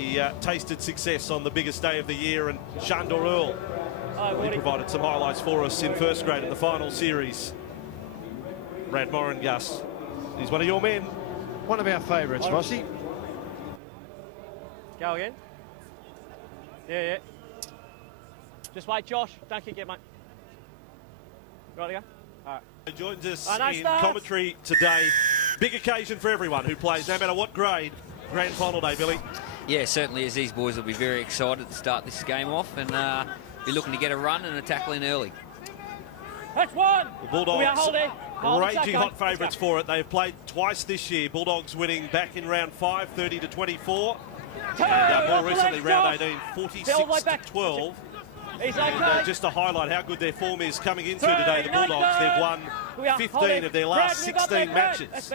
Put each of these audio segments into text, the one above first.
He tasted success on the biggest day of the year, and Shandor Earl, he provided some highlights for us in first grade in the final series. Brad Moran, Gus, he's one of your men. One of our favourites, Rossi. Go again. Yeah. Just wait, Josh. Don't kick yet, mate. Right to go? All right. He joins us in commentary today. Big occasion for everyone who plays, no matter what grade. Grand final day, Billy. Yeah, certainly is. These boys will be very excited to start this game off and be looking to get a run and a tackle in early. That's one. The Bulldogs, raging hot favourites for it. They've played twice this year. Bulldogs winning back in round 5, 30-24. And more recently, round 18, 46-12. And just to highlight how good their form is coming into today, the Bulldogs, they've won 15 of their last 16 matches.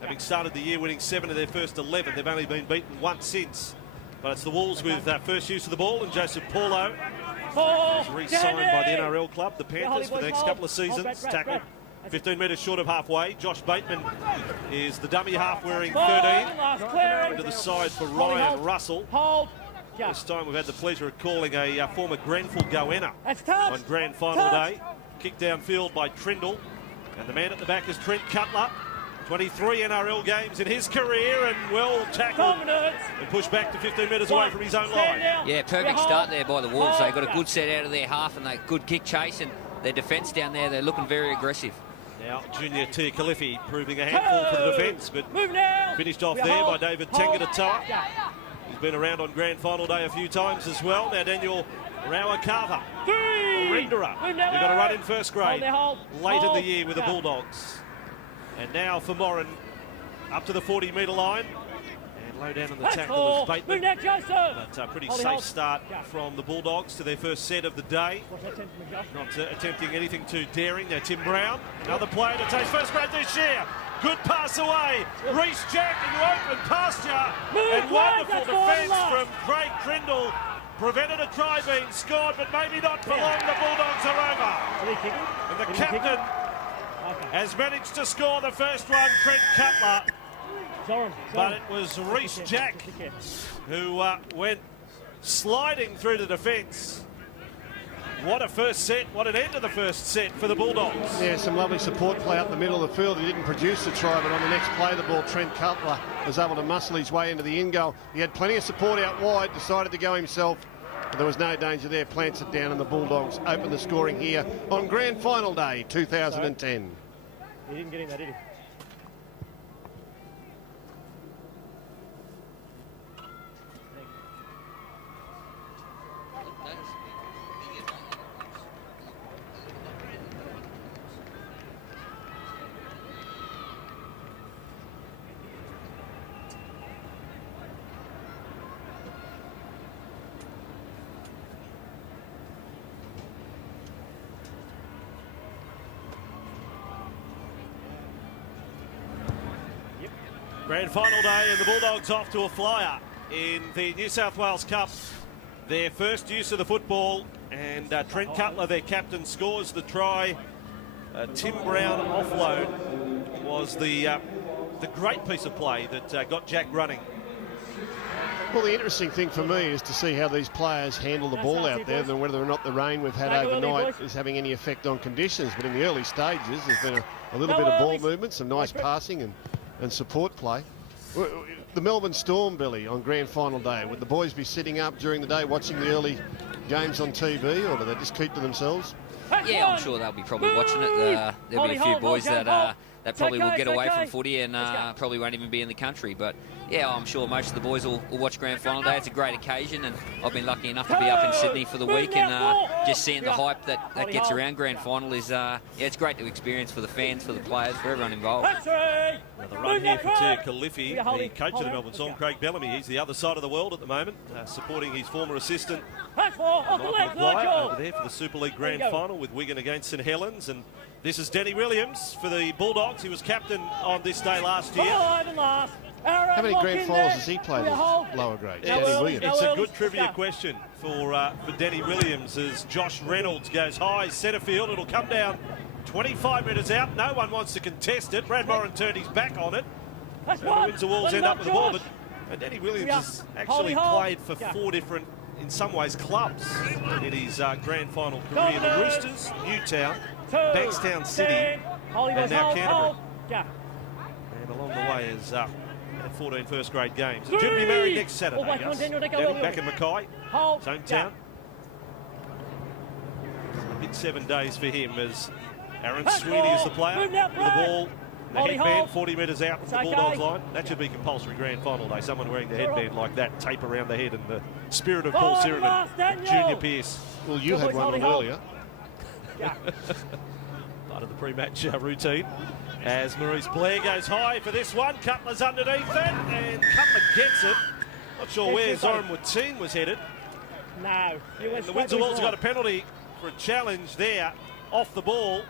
Having started the year winning 7 of their first 11, they've only been beaten once since. But it's the Wolves with first use of the ball, and Joseph Paulo is re-signed by the NRL club, the Panthers, for the next couple of seasons. Tackled 15 metres short of halfway. Josh Bateman is the dummy half, wearing 13. Into the side for Ryan Russell. This time we've had the pleasure of calling a former Grenfell Goanna on grand final day. Kicked downfield by Trindle. And the man at the back is Trent Cutler. 23 NRL games in his career, and well tackled and pushed back to 15 metres away from his own line. Yeah, perfect start there by the Wolves. They got a good set out of their half and they good kick chase, and their defence down there, they're looking very aggressive. Now Junior Tia Kalifi proving a handful for the defence, but finished off there by David Tangata. He's been around on grand final day a few times as well. Now Daniel Rawakava, Renderer, who got a run in first grade late in the year with the Bulldogs. And now for Moran, up to the 40-metre line. And low down on the tackle is Bateman. But a pretty safe start from the Bulldogs to their first set of the day. Not attempting anything too daring. Now Tim Brown, another player to take first grade this year. Good pass away. Reece Jack into open pasture. And wonderful defence from Craig Trindle. Prevented a try being scored, but maybe not for long. The Bulldogs are over. And the captain has managed to score the first one, Trent Cutler. But it was Reece Jack who went sliding through the defence. What a first set, what an end to the first set for the Bulldogs. Yeah, some lovely support play up the middle of the field. He didn't produce the try, but on the next play, the ball, Trent Cutler was able to muscle his way into the in goal. He had plenty of support out wide, decided to go himself. But there was no danger there. Plants it down, and the Bulldogs open the scoring here on grand final day 2010. He didn't get in there, did he? Grand final day, and the Bulldogs off to a flyer in the New South Wales Cup. Their first use of the football, and Trent Cutler, their captain, scores the try. Tim Brown offload was the great piece of play that got Jack running. Well, the interesting thing for me is to see how these players handle the ball out there, and whether or not the rain we've had overnight is having any effect on conditions. But in the early stages, there's been a little bit of ball movement, some nice passing and support play. The Melbourne Storm, Billy, on grand final day, would the boys be sitting up during the day watching the early games on TV, or do they just keep to themselves? Yeah, I'm sure they'll be probably watching it. There'll be a few boys that probably will get away from footy and probably won't even be in the country. But yeah, I'm sure most of the boys will watch grand final day. It's a great occasion, and I've been lucky enough to be up in Sydney for the week, and just seeing the hype that gets around grand final is it's great to experience for the fans, for the players, for everyone involved. Another run here for Tia Kalifi, the coach of the Melbourne Storm, Craig Bellamy. He's the other side of the world at the moment, supporting his former assistant Michael Maguire over there for the Super League Grand Final with Wigan against St Helens. And this is Danny Williams for the Bulldogs. He was captain on this day last year. How many grand finals has he played with lower grades? Danny Williams. It's a good trivia question for Danny Williams, as Josh Reynolds goes high centre field. It'll come down 25 metres out. No one wants to contest it. Brad Moran turned his back on it. So the Windsor Wolves end up with the ball, but And Danny Williams has actually played for 4 different, in some ways, clubs in his grand final career. The Roosters, Newtown, Bankstown City, and now Canterbury. And along the way has had 14 first-grade games. Due to be married next Saturday, Gus. Danny back in Mackay, his hometown. A big 7 days for him as Aaron Sweeney is the player with the ball. The headband 40 metres out from the Bulldogs line. That should be compulsory grand final day. Someone wearing the headband like that, tape around the head, and the spirit of Paul Sirenan, Junior Pearce. Well, you had one on earlier. Part of the pre-match routine. As Maurice Blair goes high for this one. Cutler's underneath it, and Cutler gets it. Not sure where Zoran Watine was headed. No. And the Windsor Wolves got a penalty for a challenge there off the ball.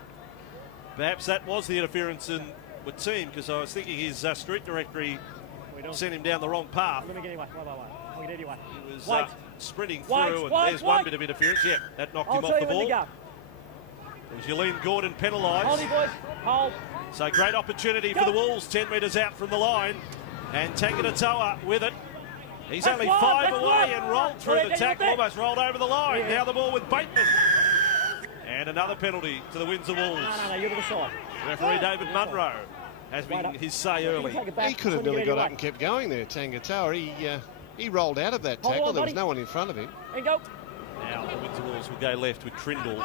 Perhaps that was the interference in Watine, because I was thinking his street directory sent him down the wrong path. Let me get anyway. He was sprinting through, and there's one bit of interference. Yeah, that knocked him off the ball. There's Yolene Gordon penalised. Hold it, boys. Hold. So great opportunity for the Wolves, 10 metres out from the line. And Tangata with it. He's only 5 away and rolled through the tackle, almost rolled over the line. Now the ball with Bateman. And another penalty to the Windsor Wolves. No, you're to the side. Referee David Munro has been his say early. He could have nearly got up and kept going there, Tangata. He rolled out of that tackle. There was no one in front of him. And go. Now the Windsor Wolves will go left with Trindle.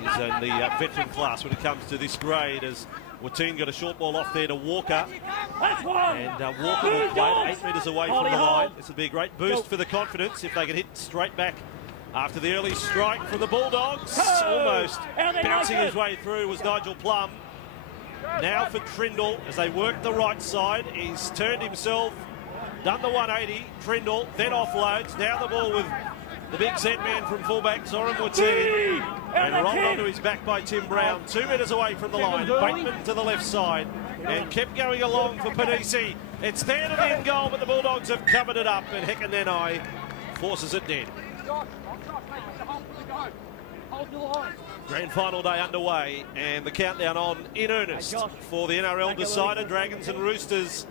He's in the veteran class when it comes to this grade, as Watine got a short ball off there to Walker. And Walker will play it 8 metres away from the line. This will be a great boost for the confidence if they can hit straight back after the early strike from the Bulldogs. Almost bouncing his way through was Nigel Plum. Now for Trindle as they work the right side. He's turned himself, done the 180. Trindle then offloads. Now the ball with the big set man from fullback, Zoran Watine. And rolled onto his back by Tim Brown. 2 metres away from the line. Bateman to the left side. And kept going along for Panisi. It's there to the end goal, but the Bulldogs have covered it up. And Hekanenai forces it dead. Grand final day underway, and the countdown on in earnest for the NRL decider. Dragons and Roosters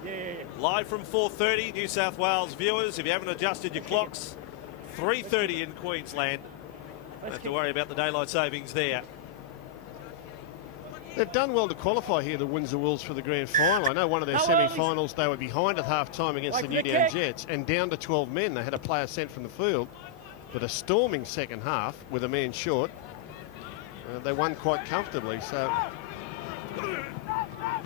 live from 4:30. New South Wales viewers, if you haven't adjusted your clocks, 3:30 in Queensland. Don't have to worry about the daylight savings there. They've done well to qualify here, the Windsor Wolves, for the grand final. I know one of their semi-finals, they were behind at half-time against the Newtown Jets and down to 12 men. They had a player sent from the field, but a storming second half with a man short. They won quite comfortably, so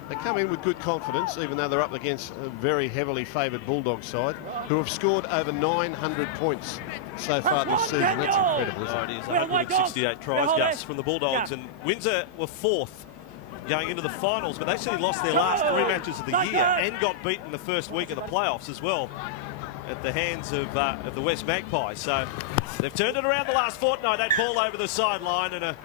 they come in with good confidence, even though they're up against a very heavily favoured Bulldog side, who have scored over 900 points so far this season. That's incredible, isn't it? It is 168 tries, Gus, from the Bulldogs, and Windsor were 4th going into the finals, but they actually lost their last 3 matches of the year and got beaten the first week of the playoffs as well at the hands of the West Magpies. So they've turned it around the last fortnight. That ball over the sideline, and a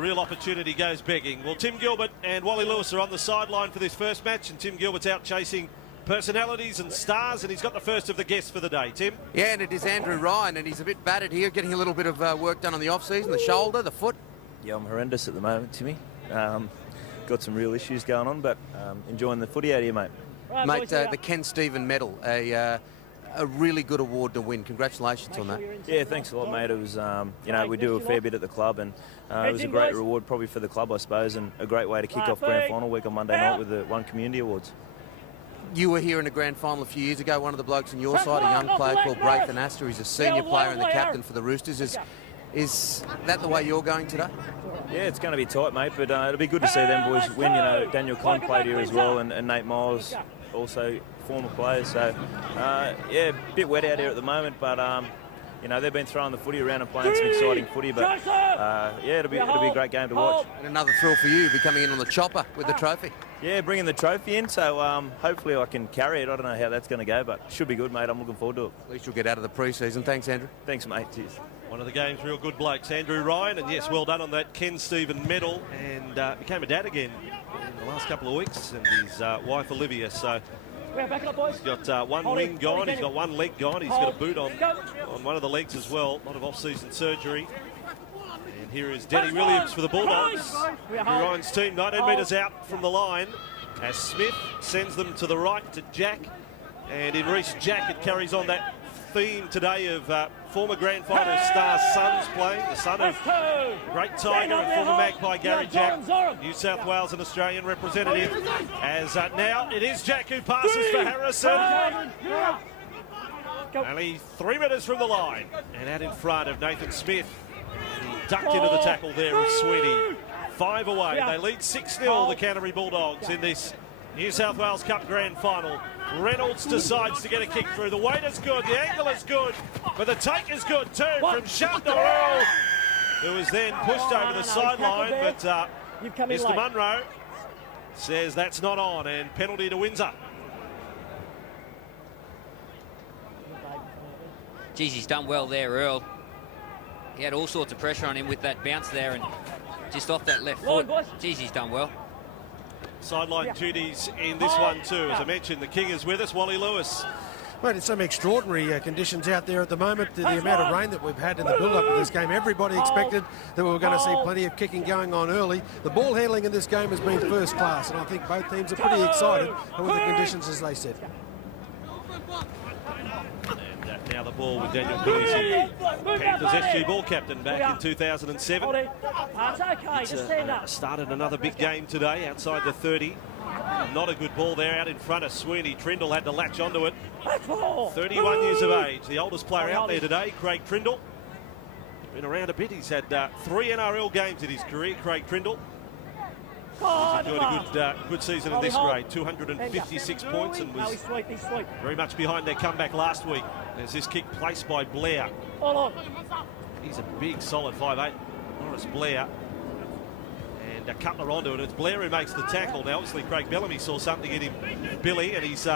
real opportunity goes begging. Well, Tim Gilbert and Wally Lewis are on the sideline for this first match, and Tim Gilbert's out chasing personalities and stars, and he's got the first of the guests for the day. Tim? Yeah, and it is Andrew Ryan, and he's a bit battered here, getting a little bit of work done on the off-season, the shoulder, the foot. Yeah, I'm horrendous at the moment, Timmy. Got some real issues going on, but enjoying the footy out here, mate. Mate, the Ken Stephen Medal, a really good award to win. Congratulations on that. Yeah, thanks a lot, mate. It was, you know, we do a fair bit at the club, and it was a great reward probably for the club, I suppose, and a great way to kick off grand final week on Monday night with the One Community Awards. You were here in a grand final a few years ago. One of the blokes on your side, a young player called Braithen Astor, he's a senior player and the captain for the Roosters. Is that the way you're going today? Yeah, it's going to be tight, mate, but it'll be good to see them boys win. You know, Daniel Conn played here as well, and Nate Miles, also former players. So, yeah, a bit wet out here at the moment, but you know, they've been throwing the footy around and playing some exciting footy. But yeah, it'll be a great game to watch. And another thrill for you, be coming in on the chopper with the trophy. Yeah, bringing the trophy in. So hopefully I can carry it. I don't know how that's going to go, but it should be good, mate. I'm looking forward to it. At least you'll get out of the pre-season. Thanks, Andrew. Thanks, mate. Cheers. One of the game's real good blokes, Andrew Ryan, and yes, well done on that Ken Stephen medal, and became a dad again in the last couple of weeks, and his wife Olivia. So he's got one wing gone, he's got one leg gone, he's got a boot on one of the legs as well. A lot of off-season surgery. And here is Denny Williams for the Bulldogs. Andrew Ryan's team 19 metres out from the line as Smith sends them to the right to Jack. And in Reece Jack, it carries on that theme today of former grand final star sons playing, the son of great Tiger and former Magpie Gary Jack, New South Wales and Australian representative. As now it is Jack who passes for Harrison. Only 3 metres from the line, and out in front of Nathan Smith. He ducked into the tackle there of Sweeney. 5 away. They lead 6-0, the Canterbury Bulldogs, in this New South Wales Cup Grand Final. Reynolds decides to get a kick through. The weight is good, the angle is good, but the take is good too from Shandor Earl, who was then pushed over the sideline, but Mr. Munro says that's not on, and penalty to Windsor. Geez, he's done well there, Earl. He had all sorts of pressure on him with that bounce there, and just off that left foot. Geez, he's done well. Sideline duties in this one too. As I mentioned, the King is with us, Wally Lewis. Mate, it's some extraordinary conditions out there at the moment. The amount of rain that we've had in the build-up of this game, everybody expected that we were going to see plenty of kicking going on early. The ball handling in this game has been first class, and I think both teams are pretty excited with the conditions as they said. And now the ball with Daniel Pulisic, Panthers SG ball captain back in 2007. Started another big game today outside the 30. Not a good ball there out in front of Sweeney. Trindle had to latch onto it. 31 years of age, the oldest player out there today, Craig Trindle. Been around a bit. He's had 3 NRL games in his career, Craig Trindle. He's enjoyed a good season in this grade, 256 points, and was very much behind their comeback last week. There's this kick placed by Blair. He's a big, solid 5'8", Morris Blair. And Cutler onto it. It's Blair who makes the tackle. Now, obviously, Craig Bellamy saw something in him, Billy, and he's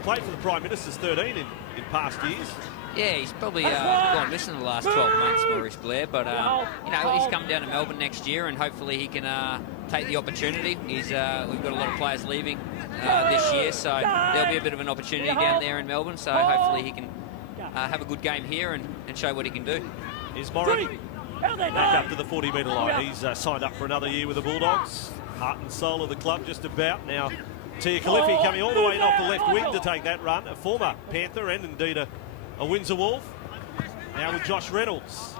played for the Prime Minister's 13 in past years. Yeah, he's probably gone missing the last 12 months, Maurice Blair, but you know, he's coming down to Melbourne next year, and hopefully he can take the opportunity. We've got a lot of players leaving this year, so there'll be a bit of an opportunity down there in Melbourne. So hopefully he can have a good game here and show what he can do. Here's Morrity back up to the 40-metre line. He's signed up for another year with the Bulldogs. Heart and soul of the club just about. Now Tia Kalifi coming all the way off the left wing to take that run. A former Panther and indeed a Windsor Wolf. Now with Josh Reynolds.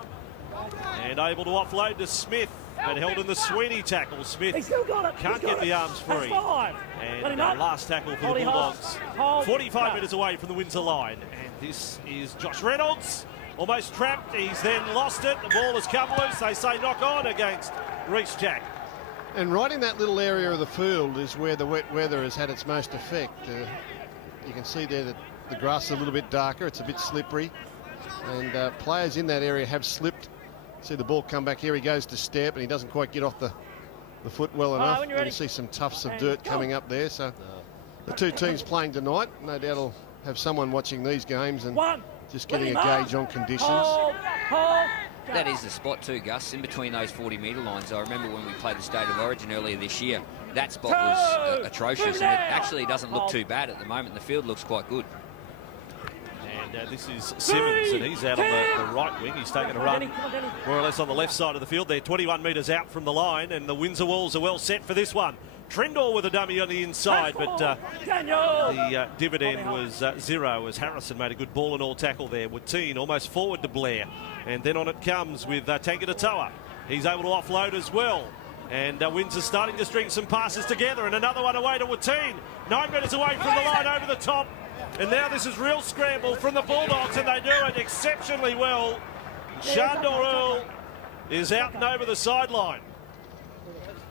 And able to offload to Smith, but held in the Sweeney tackle. Smith can't get the arms free. And last tackle for the Bulldogs. 45 metres away from the Windsor line. And this is Josh Reynolds. Almost trapped. He's then lost it. The ball has come loose. They say knock on against Reece Jack. And right in that little area of the field is where the wet weather has had its most effect. You can see there that the grass is a little bit darker. It's a bit slippery. And players in that area have slipped. See the ball come back here. He goes to step and he doesn't quite get off the foot well enough. You can see some tufts of dirt coming up there. So the two teams playing tonight, no doubt will have someone watching these games and just getting a gauge on conditions. That is the spot too, Gus, in between those 40-metre lines. I remember when we played the State of Origin earlier this year, that spot was atrocious, and it actually doesn't look too bad at the moment. The field looks quite good. And this is Simmons, and he's out on the right wing. He's taken a run more or less on the left side of the field. They're 21 metres out from the line, and the Windsor Wolves are well set for this one. Trindle with a dummy on the inside, but the dividend was 0 as Harrison made a good ball and all tackle there. Watine almost forward to Blair, and then on it comes with Tangata. He's able to offload as well, and Windsor starting to string some passes together, and another one away to Watine. 9 metres away from the line over the top, and now this is real scramble from the Bulldogs, and they do it exceptionally well. Shandor Earl is out and over the sideline.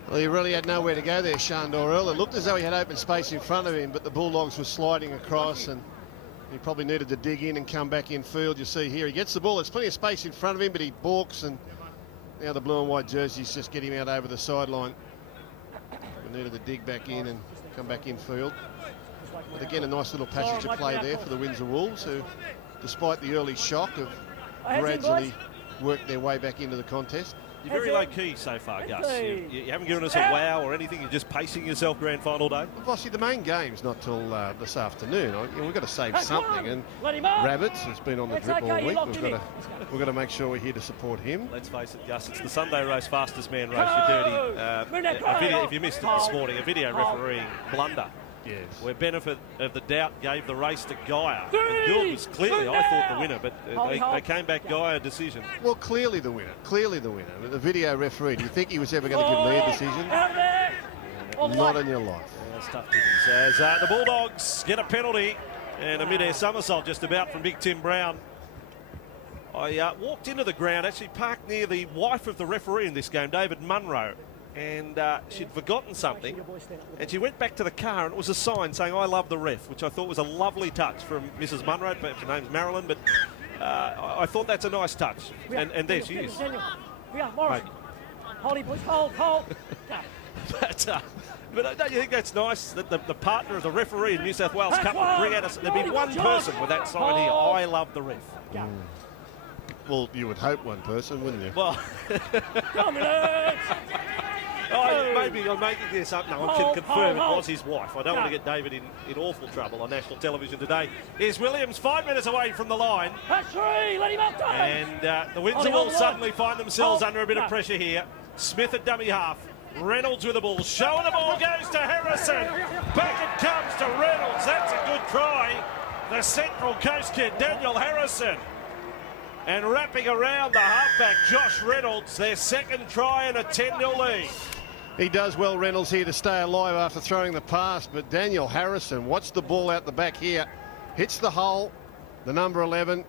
Well, he really had nowhere to go there, Shandor Earl. It looked as though he had open space in front of him, but the Bulldogs were sliding across, and he probably needed to dig in and come back in field. You see here, he gets the ball. There's plenty of space in front of him, but he balks, and now the blue and white jerseys just get him out over the sideline. We needed to dig back in and come back in field. But again, a nice little passage of play there for the Windsor Wolves, who, despite the early shock, have gradually worked their way back into the contest. You're very low-key so far, Gus. You haven't given us a wow or anything. You're just pacing yourself grand final day. Well, see, the main game's not till this afternoon. We've got to save something. And Rabbits has been on the drip all week. We've got to make sure we're here to support him. Let's face it, Gus, it's the Sunday race, fastest man race. You're dirty. If you missed it this morning, a video refereeing blunder Yes. where benefit of the doubt gave the race to Gaia. And Gould was clearly, I thought, the winner, but they came back Gaia decision. Well, clearly the winner. Clearly the winner. The video referee, do you think he was ever going to give me a decision? Not in your life. That's tough as the Bulldogs get a penalty and a mid-air somersault just about from Big Tim Brown. I walked into the ground, actually parked near the wife of the referee in this game, David Munro, and she'd forgotten something, and she went back to the car, and it was a sign saying, "I love the ref," which I thought was a lovely touch from Mrs. Munro. Perhaps her name's Marilyn, but I thought that's a nice touch. And there she is. Hold, boys, hold. But don't you think that's nice that the partner of the referee in New South Wales Cup would bring out there'd be one person with that sign here, "I love the ref." Well, you would hope one person, wouldn't you? Well, maybe I'm making this up. No, I can confirm it was his wife. I don't want to get David in awful trouble on national television today. Here's Williams 5 minutes away from the line. That's 3, let him up, David. And the Windsor Wolves suddenly find themselves under a bit of pressure here. Smith at dummy half. Reynolds with the ball. Showing the ball goes to Harrison. Back it comes to Reynolds. That's a good try. The Central Coast kid, Daniel Harrison. And wrapping around the halfback, Josh Reynolds, their second try and a 10-0 lead. He does well, Reynolds, here to stay alive after throwing the pass, but Daniel Harrison, watch the ball out the back here, hits the hole, the number 11,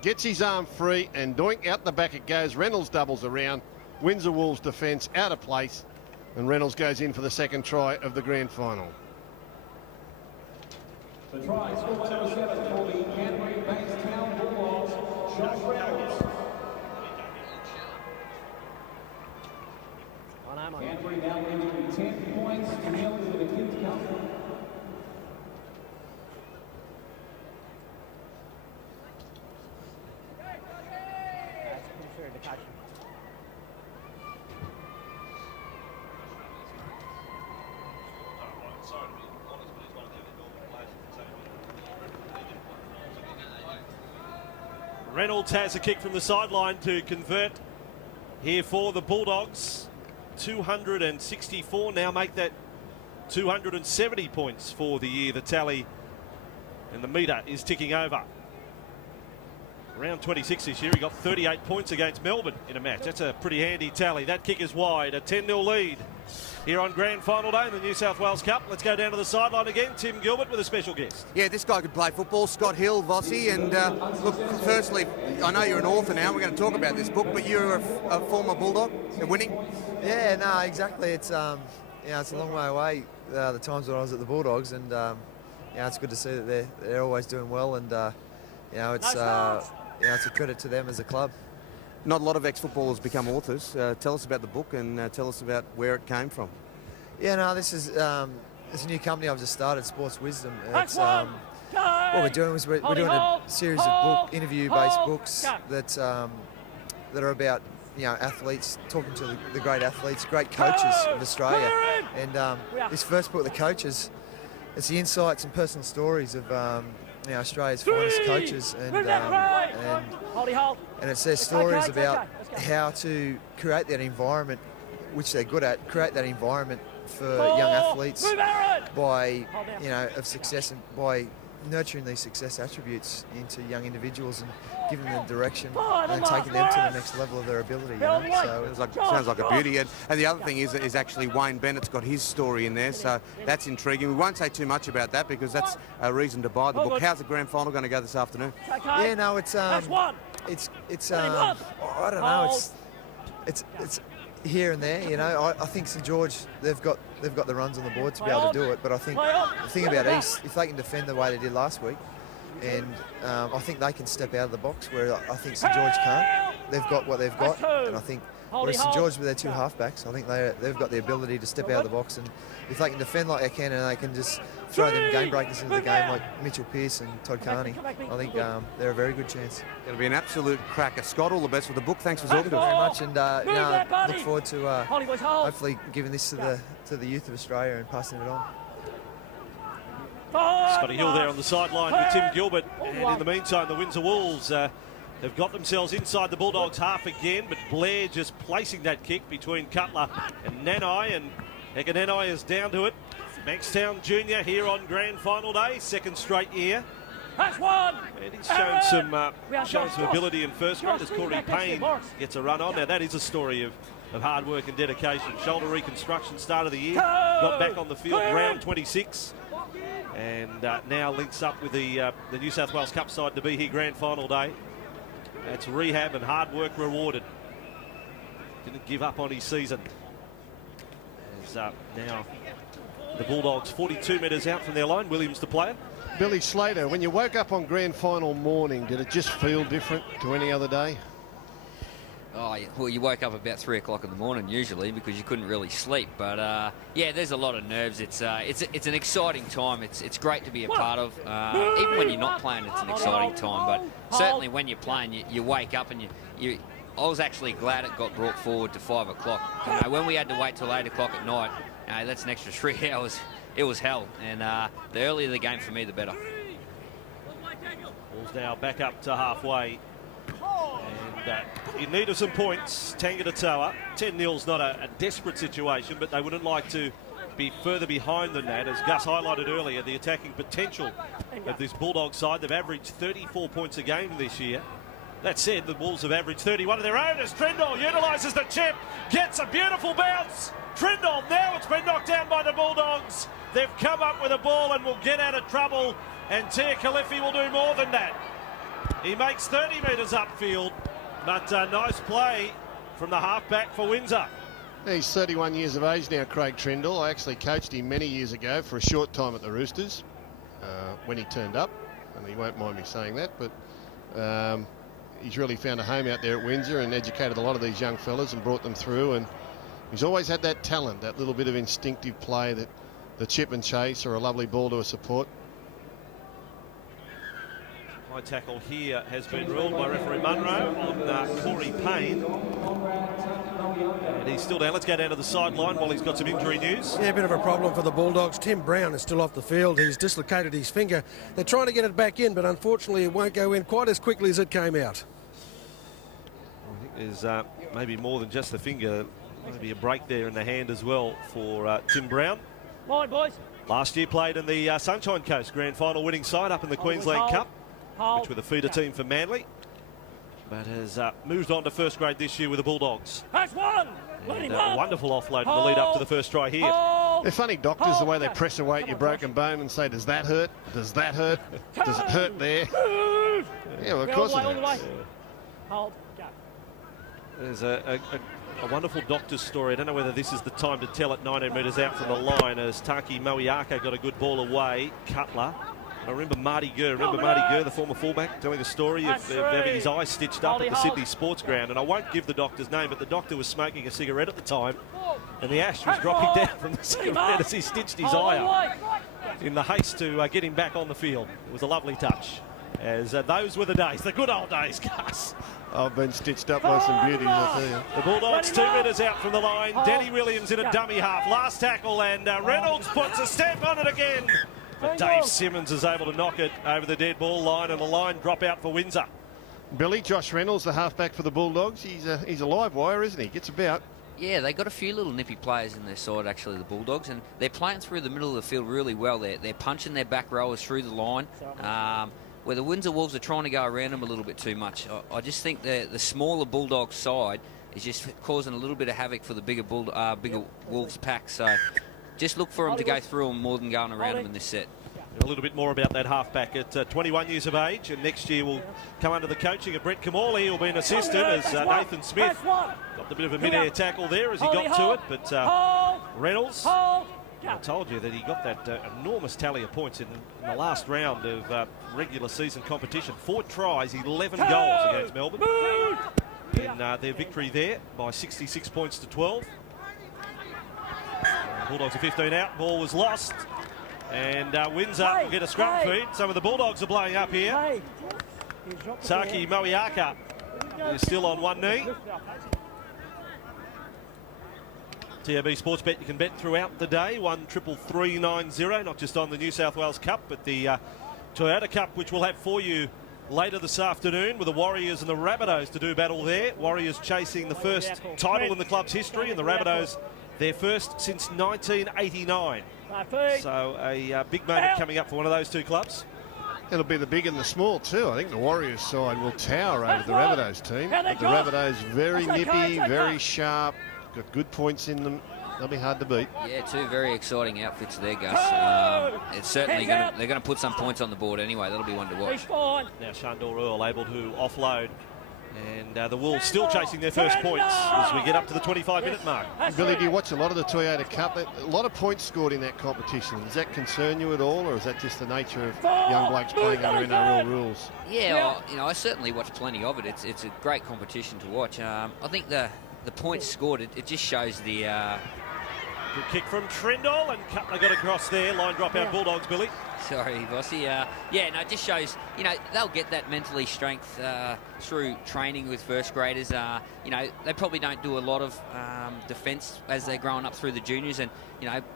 gets his arm free, and doink, out the back it goes. Reynolds doubles around, Windsor Wolves defence out of place, and Reynolds goes in for the second try of the grand final. The try, score number 7 for the Canterbury Bankstown Bulldogs, Josh Reynolds. Canterbury now leading 10 points to nil to the Kids Cup. Reynolds has a kick from the sideline to convert here for the Bulldogs. 264 now make that 270 points for the year. The tally and the metre is ticking over. Round 26 this year, he got 38 points against Melbourne in a match. That's a pretty handy tally. That kick is wide, a 10-0 lead here on Grand Final Day in the New South Wales Cup. Let's go down to the sideline again. Tim Gilbert with a special guest. Yeah, this guy could play football, Scott Hill, Vossi. And look, firstly, I know you're an author now. We're going to talk about this book, but you're a former Bulldog, winning. Yeah, no, exactly. It's it's a long way away. The times when I was at the Bulldogs, and it's good to see that they're always doing well, and it's a credit to them as a club. Not a lot of ex-footballers become authors. Tell us about the book and tell us about where it came from. Yeah, no, this is it's a new company I've just started, Sports Wisdom. It's, what we're doing is we're doing a series of interview-based books that are about athletes, talking to the great athletes, great coaches of Australia. And this first book, The Coaches, it's the insights and personal stories of Australia's finest coaches, and it's their stories about how to create that environment, which they're good at, create that environment for young athletes by, of success, and by nurturing these success attributes into young individuals and giving them direction and taking them to the next level of their ability. So sounds like a beauty. And the other thing is actually Wayne Bennett's got his story in there, so that's intriguing. We won't say too much about that because that's a reason to buy the book. How's the grand final going to go this afternoon? Yeah, no, it's I don't know, it's here and there, I think St George, they've got the runs on the board to be able to do it, but I think the thing about East, if they can defend the way they did last week, and I think they can step out of the box where I think St George can't. They've got what they've got, and I think whereas St George with their two halfbacks, I think they've got the ability to step out of the box, and if they can defend like they can, and they can just throw them game breakers into the game like Mitchell Pearce and Todd Carney, I think they're a very good chance. It'll be an absolute cracker. Scott, all the best with the book. Thanks for talking to us. Very much, and look forward to hopefully giving this to the youth of Australia and passing it on. Scotty Hill there on the sideline with Tim Gilbert, and in the meantime the Windsor Wolves have got themselves inside the Bulldogs half again, but Blair just placing that kick between Cutler and Nanai, and Nanai is down to it. Bankstown Junior here on grand final day, second straight year. That's one. And he's shown some ability in first grade as Corey Payne gets a run on. Now that is a story of hard work and dedication. Shoulder reconstruction start of the year, got back on the field round 26, and now links up with the New South Wales Cup side to be here grand final day. That's rehab and hard work rewarded. Didn't give up on his season. As now the Bulldogs 42 metres out from their line. Williams the player. Billy Slater, when you woke up on grand final morning, did it just feel different to any other day? Oh, well, you woke up about 3 o'clock in the morning usually because you couldn't really sleep. But yeah, there's a lot of nerves. It's an exciting time. It's great to be a part of. Even when you're not playing, it's an exciting time. But certainly when you're playing, you wake up and you. I was actually glad it got brought forward to 5 o'clock. You know, when we had to wait till 8 o'clock at night, that's an extra 3 hours. It was hell, and the earlier the game for me, the better. Ball's now back up to halfway. And in need of some points, Tangata Toa. 10-0's not a desperate situation, but they wouldn't like to be further behind than that. As Gus highlighted earlier, the attacking potential of this Bulldog side. They've averaged 34 points a game this year. That said, the Wolves have averaged 31 of their own as Trindall utilises the chip, gets a beautiful bounce. Trindall, now it's been knocked down by the Bulldogs. They've come up with a ball and will get out of trouble, and Tia Kalifi will do more than that. He makes 30 metres upfield, but nice play from the halfback for Windsor. He's 31 years of age now, Craig Trindall. I actually coached him many years ago for a short time at the Roosters when he turned up, and he won't mind me saying that, but he's really found a home out there at Windsor and educated a lot of these young fellas and brought them through, and he's always had that talent, that little bit of instinctive play, that the chip and chase or a lovely ball to a support. High tackle here has been ruled by referee Munro on Corey Payne. And he's still down. Let's go down to the sideline while he's got some injury news. Yeah, a bit of a problem for the Bulldogs. Tim Brown is still off the field. He's dislocated his finger. They're trying to get it back in, but unfortunately it won't go in quite as quickly as it came out. I think there's maybe more than just the finger. Maybe a break there in the hand as well for Tim Brown. Line, boys. Last year played in the Sunshine Coast grand final winning side up in the Queensland Cup, which were the feeder team for Manly, but has moved on to first grade this year with the Bulldogs. That's one. And a wonderful offload in the lead up to the first try here. They're funny doctors, the way they press away at your broken bone and say, does that hurt? Does that hurt? Does it hurt there? Yeah, well, of course it hurts. Hold. Go. There's a wonderful doctor's story. I don't know whether this is the time to tell it 19 metres out from the line as Taki Moeaka got a good ball away. Cutler. I remember Marty Gurr, the former fullback, telling the story of having his eyes stitched up at the Sydney Sports Ground. And I won't give the doctor's name, but the doctor was smoking a cigarette at the time, and the ash was dropping down from the cigarette as he stitched his eye up in the haste to get him back on the field. It was a lovely touch. As those were the days, the good old days, Gus. I've been stitched up by some beauties, I tell you. The Bulldogs 2 metres out from the line. Denny Williams in a dummy half. Last tackle, and Reynolds puts a stamp on it again. But Dave Simmons is able to knock it over the dead ball line, and the line drop out for Windsor. Billy, Josh Reynolds, the halfback for the Bulldogs. He's a live wire, isn't he? Gets about. Yeah, they got a few little nippy players in their side, actually, the Bulldogs, and they're playing through the middle of the field really well. They're punching their back rowers through the line. Where the Windsor Wolves are trying to go around them a little bit too much. I just think the smaller Bulldogs side is just causing a little bit of havoc for the bigger Wolves pack. So just look for them to go through them more than going around them in this set. A little bit more about that halfback at 21 years of age, and next year will come under the coaching of Brett Kamali, who'll be an assistant as Nathan Smith got a bit of a mid-air tackle there as he got to it, but Reynolds, I told you that he got that enormous tally of points in the last round of regular season competition. 4 tries, 11 goals against Melbourne in their victory there by 66 points to 12. Bulldogs are 15 out, ball was lost. And Windsor will get a scrum feed. Some of the Bulldogs are blowing up here. Taki Moeaka is still on one knee. TAB Sportsbet, you can bet throughout the day. 1-3-3-3-9-0, not just on the New South Wales Cup, but the Toyota Cup, which we'll have for you later this afternoon with the Warriors and the Rabbitohs to do battle there. Warriors chasing the first title in the club's history, and the Rabbitohs their first since 1989. So a big moment coming up for one of those two clubs. It'll be the big and the small too. I think the Warriors side will tower over the Rabbitohs team. But the Rabbitohs very nippy, very sharp, got good points in them. They'll be hard to beat. Yeah, two very exciting outfits there, Gus. It's certainly they're going to put some points on the board anyway. That'll be one to watch. Now Shandor Earl able to offload. And the Wolves still chasing their first points as we get up to the 25-minute mark. Billy, do you watch a lot of the Toyota Cup? A lot of points scored in that competition. Does that concern you at all, or is that just the nature of young blokes playing under NRL rules? Yeah, well, I certainly watch plenty of it. It's a great competition to watch. I think the points scored, it just shows the... Good kick from Trindle, and Cutler got across there. Line drop out Bulldogs, Billy. Sorry, Bossy. Yeah, no, it just shows, they'll get that mentally strength through training with first graders. They probably don't do a lot of defence as they're growing up through the juniors, and,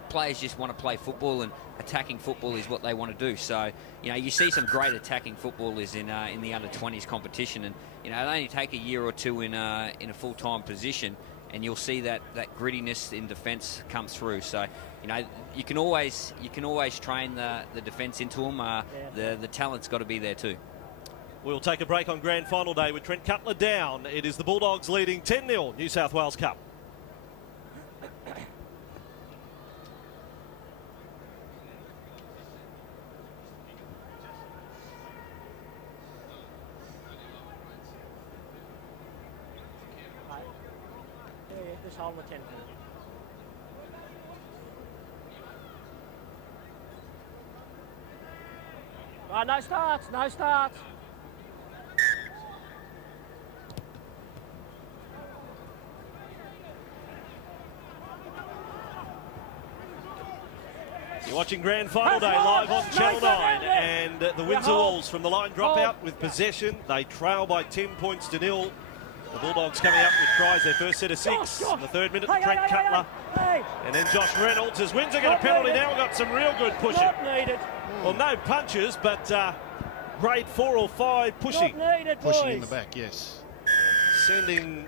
players just want to play football, and attacking football is what they want to do. So, you see some great attacking footballers in the under-20s competition, and, it only take a year or two in a full-time position, and you'll see that grittiness in defence come through. So, you can always train the defence into them. The talent's got to be there too. We'll take a break on Grand Final Day with Trent Cutler down. It is the Bulldogs leading 10-0 New South Wales Cup. Just hold the 10. Right, no starts, no starts. You're watching Grand Final Day live on Channel 9, and the Windsor Wolves from the line drop out with possession. They trail by 10 points to 0. The Bulldogs coming up with tries, their first set of 6 in the 3rd minute. Trent Cutler and then Josh Reynolds. As Windsor get a penalty now, we've got some real good pushing. Well, no punches, but grade 4 or 5 pushing. Pushing in the back, yes. Sending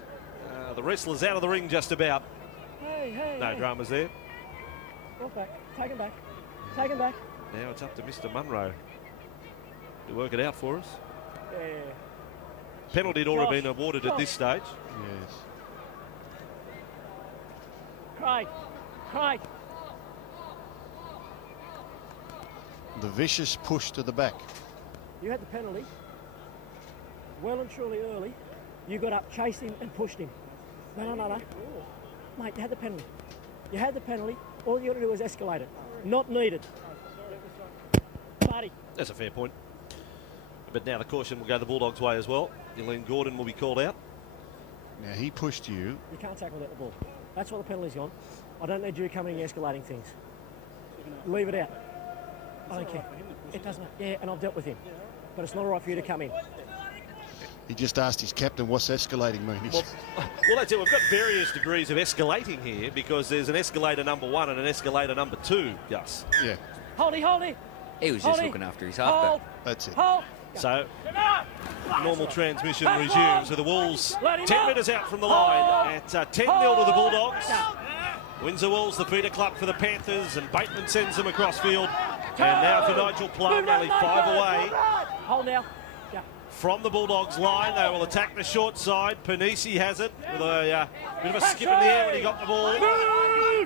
the wrestlers out of the ring just about. No dramas there. Back. Take him back. Take him back. Now it's up to Mr. Munro to work it out for us. Yeah. Penalty had already been awarded at this stage. Yes. Craig. The vicious push to the back. You had the penalty. Well and truly early. You got up, chased him and pushed him. No. Mate, you had the penalty. All you got to do was escalate it. Not needed. Marty. That's a fair point. But now the caution will go the Bulldogs' way as well. Elaine Gordon will be called out. Now he pushed you. You can't tackle without the ball. That's what the penalty's on. I don't need you coming and escalating things. Leave it out. I don't care. It doesn't. Yeah, and I've dealt with him. But it's not all right for you to come in. He just asked his captain, what's escalating mean? Well, that's it. We've got various degrees of escalating here because there's an escalator number 1 and an escalator number 2, Gus. Yeah. Holdy. He was just looking after his halfback. That's it. So, normal transmission resumes with the Wolves 10 metres out from the line at 10-0 to the Bulldogs. Windsor Wolves, the feeder club for the Panthers, and Bateman sends them across field. And now for Nigel Plum, nearly 5 away. Hold now. From the Bulldogs line, they will attack the short side. Panisi has it with a bit of a skip in the air when he got the ball.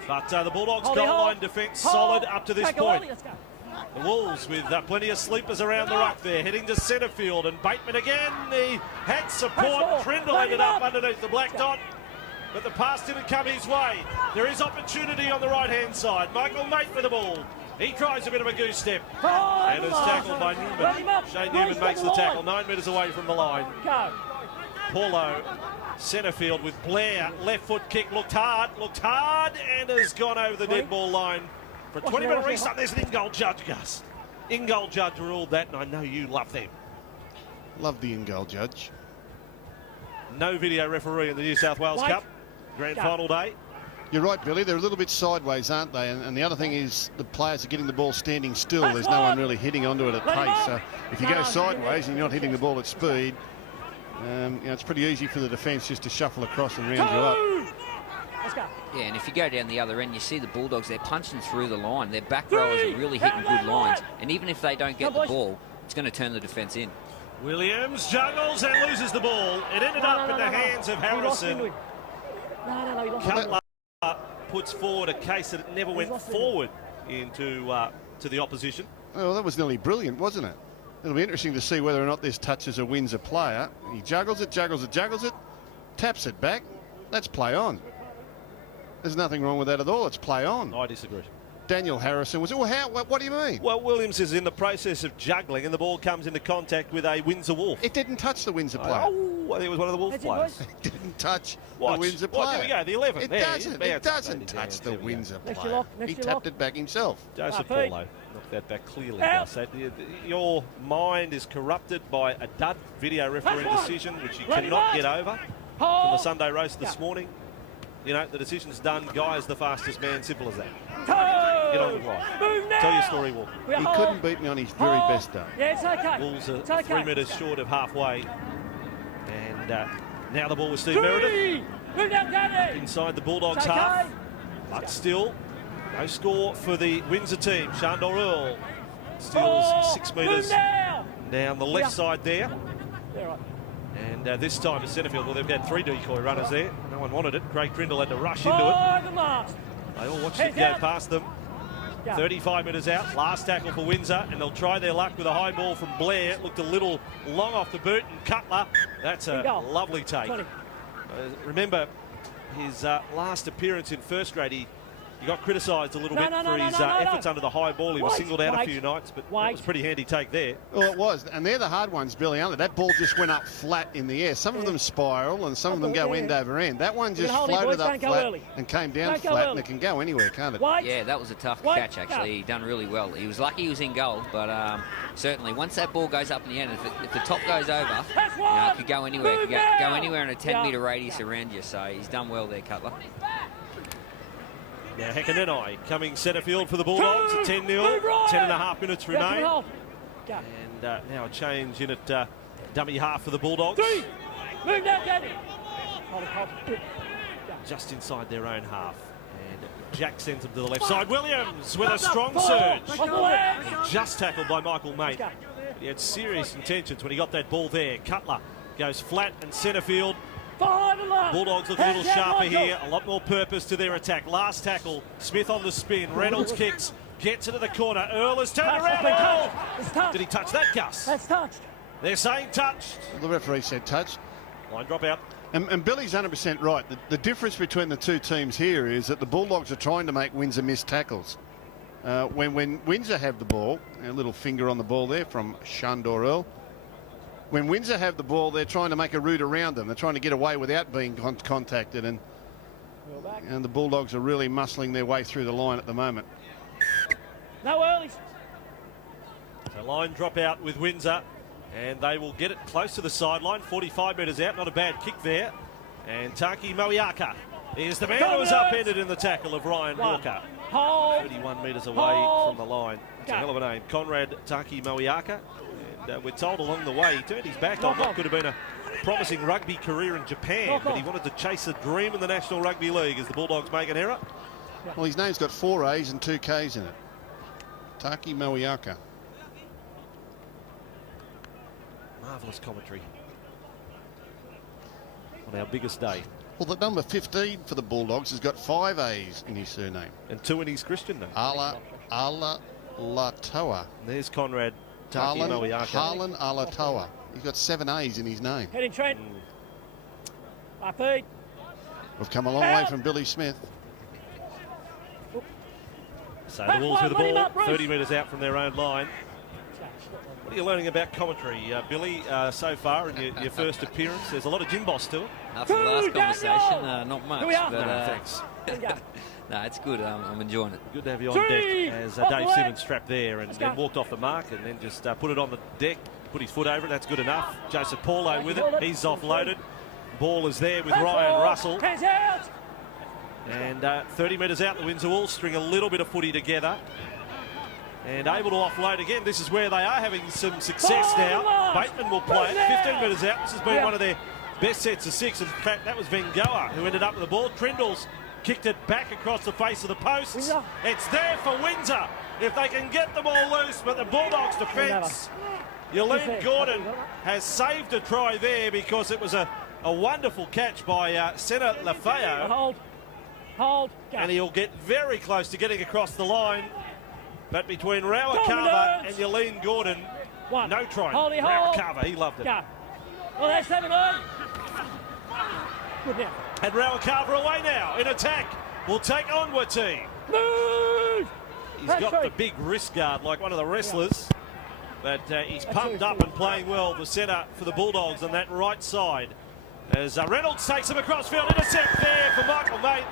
But the Bulldogs' goal line defence solid up to this point. The Wolves with plenty of sleepers around the ruck there, heading to centre field, and Bateman again, he had support. Trindle ended up underneath the black dot, but the pass didn't come his way. There is opportunity on the right-hand side. Michael Mate with the ball. He tries a bit of a goose step, and is tackled by Newman. Shane Newman makes the tackle, 9 metres away from the line. Paulo, centre field with Blair, left foot kick, looked hard, and has gone over the dead ball line. For a 20-minute restart, there's an in-goal judge, Gus. In-goal judge ruled that, and I know you love them. Love the in-goal judge. No video referee in the New South Wales Cup. Grand Final Day. You're right, Billy. They're a little bit sideways, aren't they? And the other thing is the players are getting the ball standing still. There's no one really hitting onto it at pace. So if you go sideways and you're not hitting the ball at speed, it's pretty easy for the defence just to shuffle across and round you up. Let's go. Yeah, and if you go down the other end, you see the Bulldogs, they're punching through the line. Their back rowers are really hitting good lines. And even if they don't get the ball, it's going to turn the defence in. Williams juggles and loses the ball. It ended up in the hands of Harrison. Cutler puts forward a case that it never went forward into to the opposition. Well, that was nearly brilliant, wasn't it? It'll be interesting to see whether or not this touches or wins a player. He juggles it, taps it back. That's play on. There's nothing wrong with that at all. It's play on. I disagree. Daniel Harrison was... Well, what do you mean? Well, Williams is in the process of juggling and the ball comes into contact with a Windsor Wolf. It didn't touch the Windsor player. Oh, I think it was one of the Wolf players. It didn't touch the Windsor player. There we go, the 11. It doesn't touch the Windsor player. He tapped it back himself. Joseph Paulo knocked that back clearly. Your mind is corrupted by a dud video referee decision, which you cannot get over from the Sunday roast this morning. You know, the decision's done. Guy is the fastest man. Simple as that. Get on with life. Tell your story, Walker. He couldn't beat me on his very best day. Yeah, it's okay. Bulls are 3 metres short of halfway. And now the ball with Steve Meredith. Inside the Bulldogs half. But still, no score for the Windsor team. Shandor Earl steals 6 metres down the left side there. And this time at centre field, well, they've had 3 decoy runners there. No one wanted it. Craig Trindle had to rush into it. They all watched it go past them. 35 metres out. Last tackle for Windsor, and they'll try their luck with a high ball from Blair. It looked a little long off the boot, and Cutler. That's a lovely take. Remember his last appearance in first grade, he got criticised a little bit for his efforts under the high ball. He was singled out a few nights, but that was a pretty handy take there. Well, it was, and they're the hard ones, Billy, aren't they? That ball just went up flat in the air. Some of them spiral, and some of them go end over end. That one just floated up flat and came down flat, and it can go anywhere, can't it? Yeah, that was a tough catch, actually. He done really well. He was lucky he was in goal, but certainly once that ball goes up in the end, if the top goes over, it could go anywhere. It could go anywhere in a 10-metre radius around you, so he's done well there, Cutler. Now Hekanenai coming centre field for the Bulldogs at 10-0, 10.5 minutes remain. And now a change in at dummy half for the Bulldogs. Just inside their own half. And Jack sends them to the left side. Williams with a strong surge. Just tackled by Michael Mate. He had serious intentions when he got that ball there. Cutler goes flat and centre field. Bulldogs look a little sharper here, a lot more purpose to their attack. Last tackle, Smith on the spin, Reynolds kicks, gets into the corner, Earl has turned around. Did he touch that, Gus? That's touched. They're saying touched. The referee said touched. Line drop out. And Billy's 100% right. The difference between the two teams here is that the Bulldogs are trying to make Windsor miss tackles. When Windsor have the ball, a little finger on the ball there from Shandor Earl. When Windsor have the ball, they're trying to make a route around them. They're trying to get away without being contacted. And the Bulldogs are really muscling their way through the line at the moment. No early. So line drop out with Windsor. And they will get it close to the sideline. 45 metres out. Not a bad kick there. And Taki Moiaka is the man who was upended in the tackle of Ryan Walker. 31 metres away from the line. It's a hell of a name. Conrad Taki Moiaka. And we're told along the way he turned his back on what could have been a promising rugby career in Japan, but he wanted to chase a dream in the National Rugby League as the Bulldogs make an error. Well, his name's got 4 A's and 2 K's in it. Taki Moiaka. Marvellous commentary on our biggest day. Well, the number 15 for the Bulldogs has got 5 A's in his surname. And 2 in his Christian name. Ala Latoa. There's Conrad Taki Moiaka. Harlan Alatoa. He's got 7 A's in his name. Heading Trent. Feed. We've come a long way from Billy Smith. So the Wolves with the ball, 30 metres out from their own line. What are you learning about commentary, Billy, so far in your first appearance? There's a lot of gin boss to it. After the last conversation, not much. But, thanks. No, it's good. I'm enjoying it. Good to have you on deck as Dave Simmons strapped there and then walked off the mark and then just put it on the deck, put his foot over it. That's good enough. Joseph Paulo with it. He's offloaded. Ball is there with Ryan Russell. And 30 metres out, the Windsor Wolves string a little bit of footy together. And able to offload again. This is where they are having some success now. Bateman will play it. 15 metres out. This has been one of their best sets of 6. In fact, that was Vengoa who ended up with the ball. Trindle's Kicked it back across the face of the posts. Windsor. It's there for Windsor if they can get the ball loose, but the Bulldogs' defence. Yolene Gordon has saved a try there because it was a wonderful catch by Senna Lafayette. Hold. And he'll get very close to getting across the line. But between Rawakava and Yolene Gordon, no try. Rawakava, he loved it. Go. Well, that's 7-9. Good now. And Rawakava away now in attack. Will take Onwati. Move! He's got the big wrist guard like one of the wrestlers. But he's pumped up and playing well, the centre for the Bulldogs on that right side. As Reynolds takes him across field, intercept there for Michael Mate.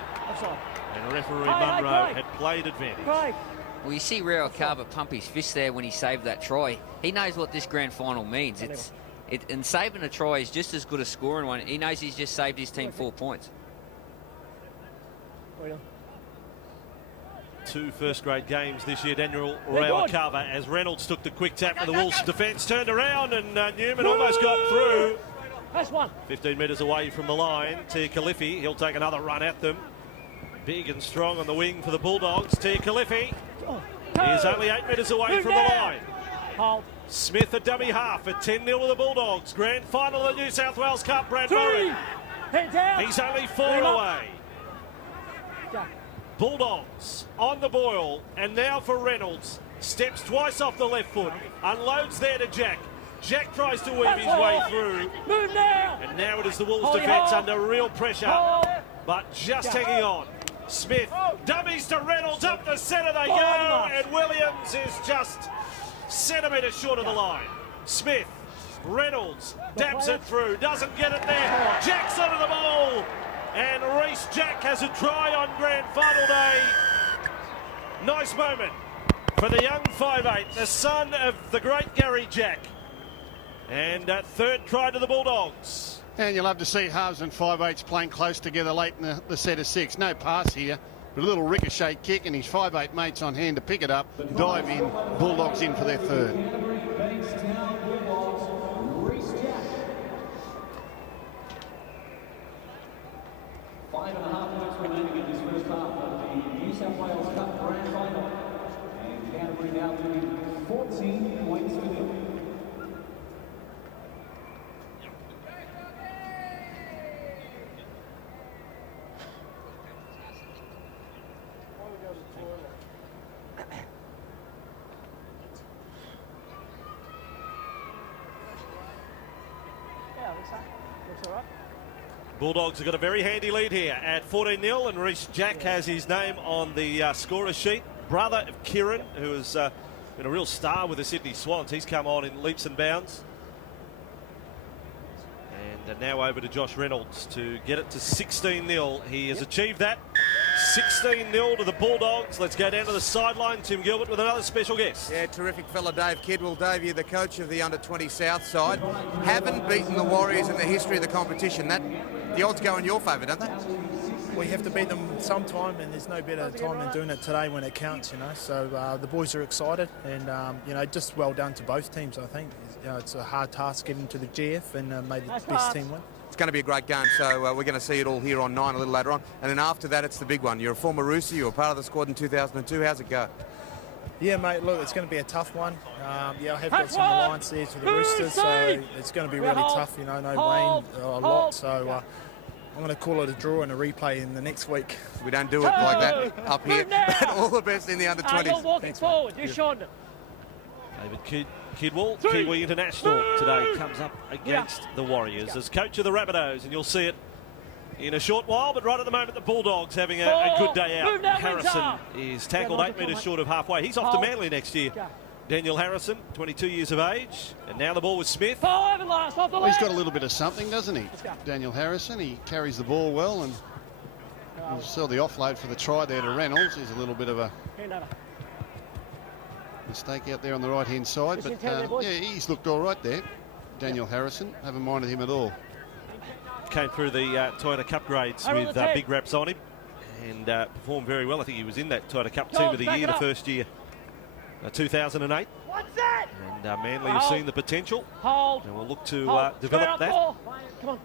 And referee Munro had played advantage. Well, you see Rawakava pump his fist there when he saved that try. He knows what this grand final means. And saving a try is just as good as scoring one. He knows he's just saved his team 4 points. 2 first-grade games this year, Daniel Rawakava, as Reynolds took the quick tap for the Wolves defence, turned around and Newman almost got through. That's one. 15 metres away from the line. Tia Kalifi, he'll take another run at them. Big and strong on the wing for the Bulldogs. Tia Kalifi is only 8 metres away from the line. Hold. Smith a dummy half at 10-0 to the Bulldogs. Grand final of the New South Wales Cup, Brad Murray. He's only 4 away. Bulldogs on the boil, and now for Reynolds. Steps twice off the left foot, unloads there to Jack. Jack tries to weave his way through. Move now. And now it is the Wolves defence under real pressure, but just hanging on. Smith dummies to Reynolds, up the centre they go, and Williams is just centimetres short of the line. Smith, Reynolds, dabs it through, doesn't get it there. Jack's onto the ball, and Reece Jack has a try on grand final day. Nice moment for the young 5'8", the son of the great Gary Jack. And third try to the Bulldogs. And you'll love to see halves and 5'8s playing close together late in the set of 6. No pass here, but a little ricochet kick, and his 5'8 mates on hand to pick it up, dive in, Bulldogs in for their third. Bankstown Bulldogs, Reece Jack. 5.5 minutes remaining in this first half of the New South Wales Cup Grand Final. And Canterbury now leading 14 points for them. Bulldogs have got a very handy lead here at 14-0, and Reece Jack has his name on the scorer sheet. Brother of Kieran, who has been a real star with the Sydney Swans. He's come on in leaps and bounds. And now over to Josh Reynolds to get it to 16-0. He has achieved that. 16-0 to the Bulldogs. Let's go down to the sideline. Tim Gilbert with another special guest. Yeah, terrific fella Dave Kidwell. Dave, you're the coach of the under-20 South side. Haven't beaten the Warriors in the history of the competition. The odds go in your favour, don't they? We have to beat them sometime, and there's no better time than doing it today when it counts, you know. So the boys are excited, and you know, just well done to both teams. I think it's a hard task getting to the GF, and made the best team win. It's going to be a great game, so we're going to see it all here on 9 a little later on. And then after that, it's the big one. You're a former Rooster, you were part of the squad in 2002. How's it go? Yeah, mate, look, it's going to be a tough one. Yeah, I have got some alliance there to the Roosters, so it's going to be really tough, you know. No Wayne a lot, so I'm going to call it a draw and a replay in the next week. We don't do it like that up here. But all the best in the under-20s. You're walking forward. You showed them. David Kidwell, Kiwi International today, comes up against the Warriors as coach of the Rabbitohs, and you'll see it in a short while, but right at the moment the Bulldogs having a good day out. Harrison is tackled 8 metres short of halfway. He's off to Manly next year. Daniel Harrison, 22 years of age, and now the ball with Smith. Well, he's got a little bit of something, doesn't he? Daniel Harrison, he carries the ball well, and you saw the offload for the try there to Reynolds. There's a little bit of a mistake out there on the right-hand side, but yeah, he's looked all right there. Daniel Harrison, haven't minded him at all. Came through the Toyota Cup grades with big raps on him, and performed very well. I think he was in that Toyota Cup team of the year, the first year, 2008. And Manly have seen the potential. And we'll look to develop that.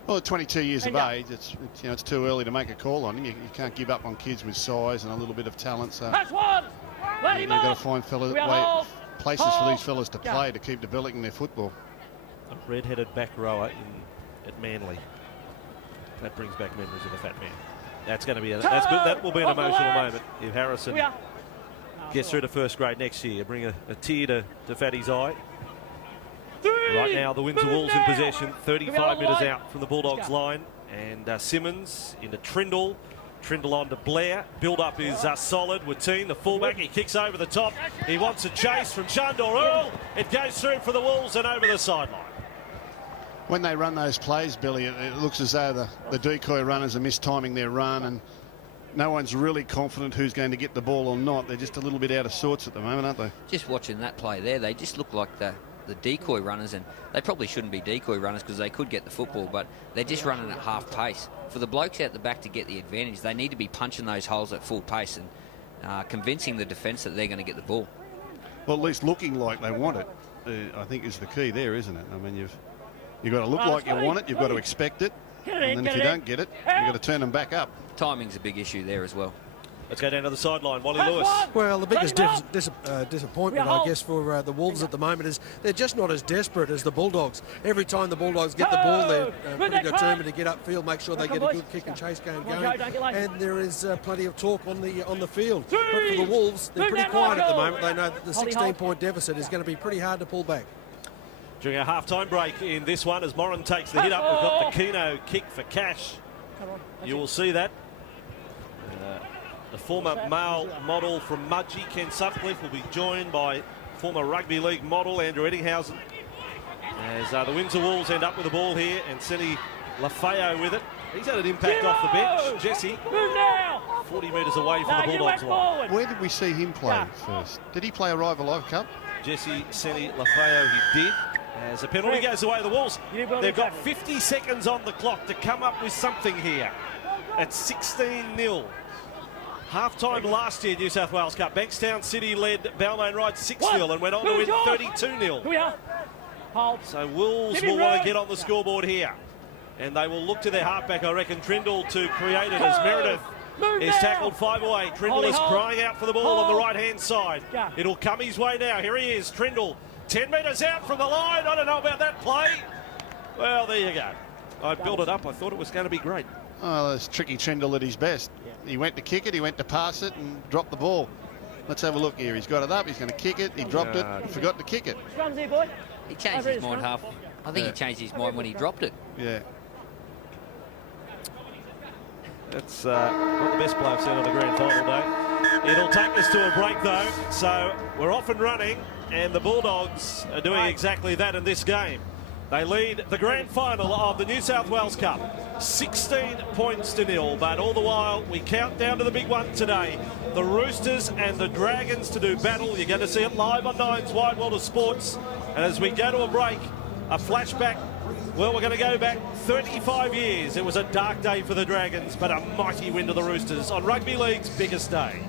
Well, at 22 years of age, it's too early to make a call on him. You can't give up on kids with size and a little bit of talent. So you've got to find places for these fellas to play to keep developing their football. A red-headed back rower at Manly. That brings back memories of the fat man. That's going to be that will be an emotional moment if Harrison gets through to first grade next year. Bring a tear to Fatty's eye. Right now, the Windsor Wolves in possession, 35 metres out from the Bulldogs line. And Simmons into Trindle. Trindle on to Blair. Build-up is solid. Wateen, the fullback, he kicks over the top. He wants a chase from Shandor Earl. It goes through for the Wolves and over the sideline. When they run those plays, Billy, it looks as though the decoy runners are mistiming their run, and no one's really confident who's going to get the ball or not. They're just a little bit out of sorts at the moment, aren't they? Just watching that play there, they just look like the decoy runners, and they probably shouldn't be decoy runners because they could get the football, but they're just running at half pace. For the blokes out the back to get the advantage, they need to be punching those holes at full pace and convincing the defence that they're going to get the ball. Well, at least looking like they want it, I think, is the key there, isn't it? I mean, you've got to look like you want it, you've got to expect it, and then if you don't get it, you've got to turn them back up. Timing's a big issue there as well. Let's go down to the sideline. Wally Lewis. Well, the biggest disappointment, I guess, for the Wolves at the moment is they're just not as desperate as the Bulldogs. Every time the Bulldogs get the ball, they're pretty determined to get upfield, make sure they get a good kick and chase game going. And there is plenty of talk on the field. But for the Wolves, they're pretty quiet at the moment. They know that the 16-point deficit is going to be pretty hard to pull back. During a half-time break in this one, as Moran takes the hit up, we've got the Keno kick for Cash. You will see that. The former male model from Mudgee, Ken Sutcliffe, will be joined by former rugby league model Andrew Eddinghausen. As the Windsor Wolves end up with the ball here, and Seni Lafayette with it. He's had an impact off the bench. Jesse, 40 metres away from the Bulldogs line. Where did we see him play first? Did he play Arrive Alive Cup? Jesse Seni Lafayette, he did. As a penalty goes away, the Wolves, they've got 50 seconds on the clock to come up with something here. At 16-0. Half-time last year, New South Wales Cup. Bankstown City led Balmain Wright 6-0 and went on to win 32-0. So Wolves will want to get on the scoreboard here. And they will look to their halfback, I reckon, Trindle, to create it as Meredith is tackled 5 away. Trindle is crying out for the ball on the right-hand side. It'll come his way now. Here he is, Trindle. 10 metres out from the line. I don't know about that play. Well, there you go. I built it up. I thought it was going to be great. Oh, that's tricky Trindle at his best. He went to kick it, he went to pass it and dropped the ball. Let's have a look here. He's got it up, he's going to kick it, he dropped it, forgot to kick it. He changed his mind I think he changed his mind when he dropped it. Yeah. That's not the best play I've seen on the grand final day. It'll take us to a break though, so we're off and running, and the Bulldogs are doing exactly that in this game. They lead the grand final of the New South Wales Cup, 16 points to 0, but all the while we count down to the big one today. The Roosters and the Dragons to do battle. You're going to see it live on Nine's Wide World of Sports. And as we go to a break, a flashback, well, we're going to go back 35 years. It was a dark day for the Dragons, but a mighty win to the Roosters on Rugby League's biggest day.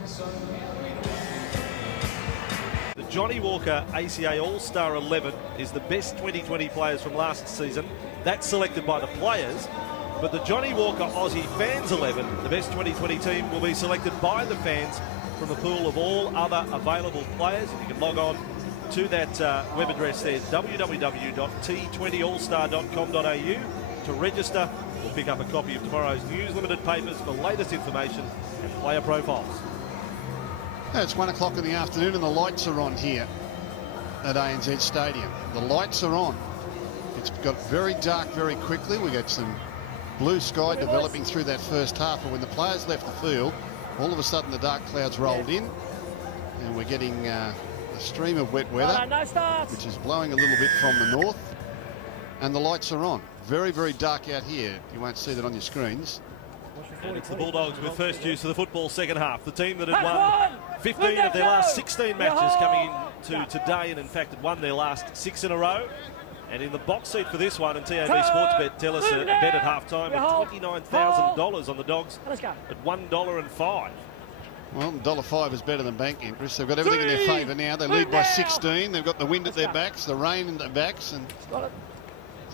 The Johnny Walker ACA All-Star 11 is the best 2020 players from last season. That's selected by the players. But the Johnny Walker Aussie Fans 11, the best 2020 team, will be selected by the fans from the pool of all other available players. And you can log on to that web address there, www.t20allstar.com.au, to register or pick up a copy of tomorrow's News Limited papers for latest information and player profiles. It's 1 o'clock in the afternoon and the lights are on here at ANZ Stadium. The lights are on. It's got very dark very quickly. We got some blue sky developing through that first half, and when the players left the field, all of a sudden the dark clouds rolled in, and we're getting a stream of wet weather, which is blowing a little bit from the north, and the lights are on. Very, very dark out here. You won't see that on your screens. And it's the Bulldogs with first use of the football second half. The team that had won 15 of their last 16 matches coming into today, and in fact had won their last 6 in a row. And in the box seat for this one, and TAB Sportsbet tell us a bet at half-time of $29,000 on the Dogs at $1.05. Well, $1.05 is better than bank interest. They've got everything in their favour now. They lead by 16. They've got the wind at their backs, the rain in their backs, and it's going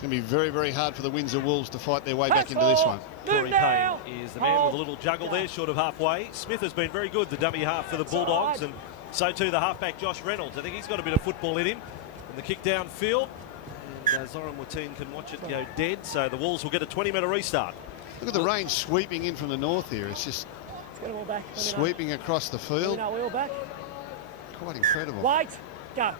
to be very, very hard for the Windsor Wolves to fight their way back into this one. Corey Payne is the man with a little juggle there, short of halfway. Smith has been very good, the dummy half for the Bulldogs, and so too the halfback Josh Reynolds. I think he's got a bit of football in him. And the kick downfield, and Zoran Watine can watch it go dead, so the Wolves will get a 20-metre restart. Look at the rain sweeping in from the north here. It's just sweeping across the field. We're all back. Quite incredible. Wait, go.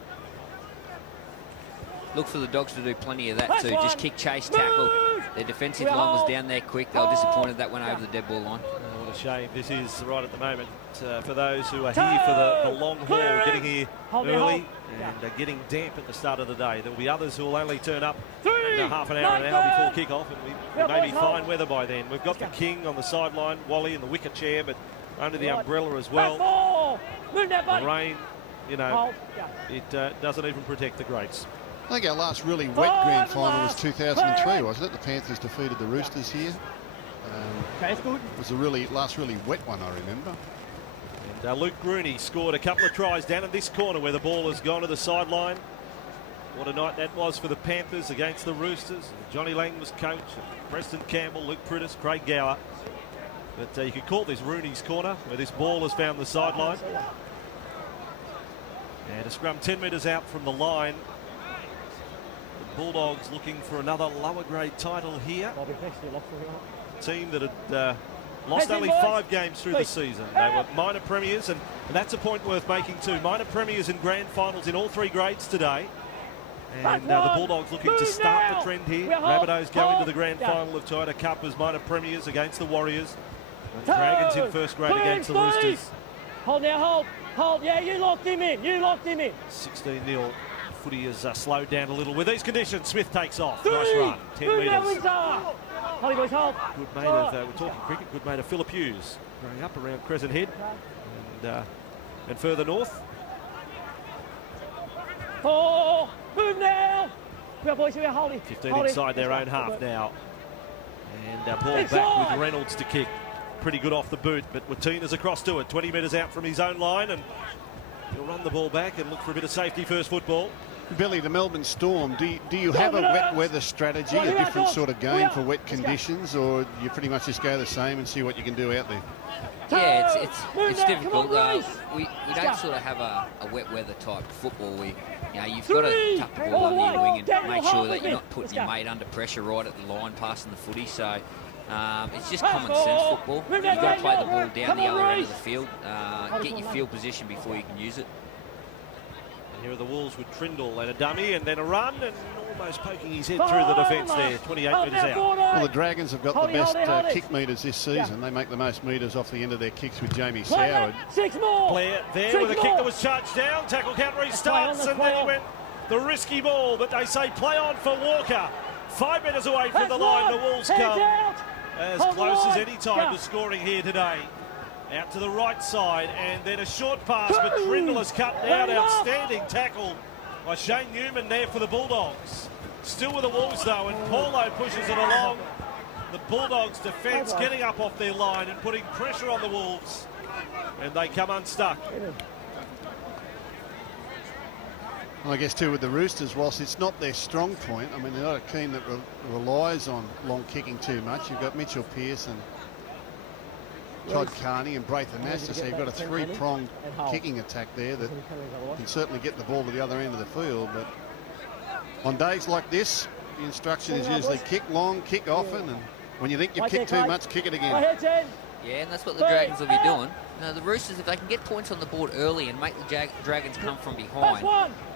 Look for the Dogs to do plenty of that too. Just kick, chase, tackle. Their defensive line was down there quick. They were disappointed that went over the dead ball line. What a shame this is right at the moment for those who are here for the long haul, getting here early and getting damp at the start of the day. There will be others who will only turn up in half an hour before kick-off, and we may be fine weather by then. We've got the King on the sideline, Wally in the wicker chair, but under the umbrella as well. The rain, you know, it doesn't even protect the greats. I think our last really wet grand final was 2003, wasn't it? The Panthers defeated the Roosters here. It was the last really wet one, I remember. And Luke Grooney scored a couple of tries down in this corner where the ball has gone to the sideline. What a night that was for the Panthers against the Roosters. Johnny Lang was coach, Preston Campbell, Luke Prittis, Craig Gower. But you could call this Rooney's corner, where this ball has found the sideline. And a scrum 10 metres out from the line. The Bulldogs looking for another lower grade title here. A team that had lost only 5 games through the season. They were minor premiers, and that's a point worth making too. Minor premiers in grand finals in all 3 grades today. And the Bulldogs looking to start the trend here. Rabbitohs go into the grand final of Toyota Cup as minor premiers against the Warriors. And Dragons in first grade against the Roosters. Hold now, hold. Yeah, you locked him in. 16-0. Footy has slowed down a little with these conditions. Smith takes off. Nice run. 10 metres. Good mate of, we're talking cricket, good mate of Phillip Hughes, growing up around Crescent Head and further north. Move now. We are boys, we are holding. 15 inside their own half now. And ball back with Reynolds to kick. Pretty good off the boot, but Watina's across to it. 20 metres out from his own line, and he'll run the ball back and look for a bit of safety first football. Billy, the Melbourne Storm, do you have a wet weather strategy, a different sort of game for wet conditions, or you pretty much just go the same and see what you can do out there? Yeah, it's difficult. We don't sort of have a wet weather type football. You've got to tuck the ball under your wing and make sure that you're not putting your mate under pressure right at the line passing the footy. So it's just common sense football. You've got to play the ball down the other end of the field, get your field position before you can use it. Here are the Wolves with Trindle and a dummy and then a run and almost poking his head through the defence there, 28 metres out. Well, the Dragons have got the best kick metres this season. They make the most metres off the end of their kicks with Jamie Soward. 6 more. Blair there with a kick that was charged down. Tackle count restarts and then he went the risky ball, but they say play on for Walker. 5 metres away from the line, the Wolves come as close as any time to scoring here today. Out to the right side, and then a short pass, but Trindle has cut out. Outstanding tackle by Shane Newman there for the Bulldogs. Still with the Wolves though, and Paulo pushes it along. The Bulldogs defence getting up off their line and putting pressure on the Wolves, and they come unstuck. Well, I guess too with the Roosters, whilst it's not their strong point, I mean they're not a team that relies on long kicking too much. You've got Mitchell Pearce and Todd Carney and Braithen Astor, so you've got a 3-pronged kicking attack there that can certainly get the ball to the other end of the field. But on days like this, the instruction is usually kick long, kick often, and when you think you've kicked too much, kick it again. Yeah, and that's what the Dragons will be doing. Now, the Roosters, if they can get points on the board early and make the Dragons come from behind,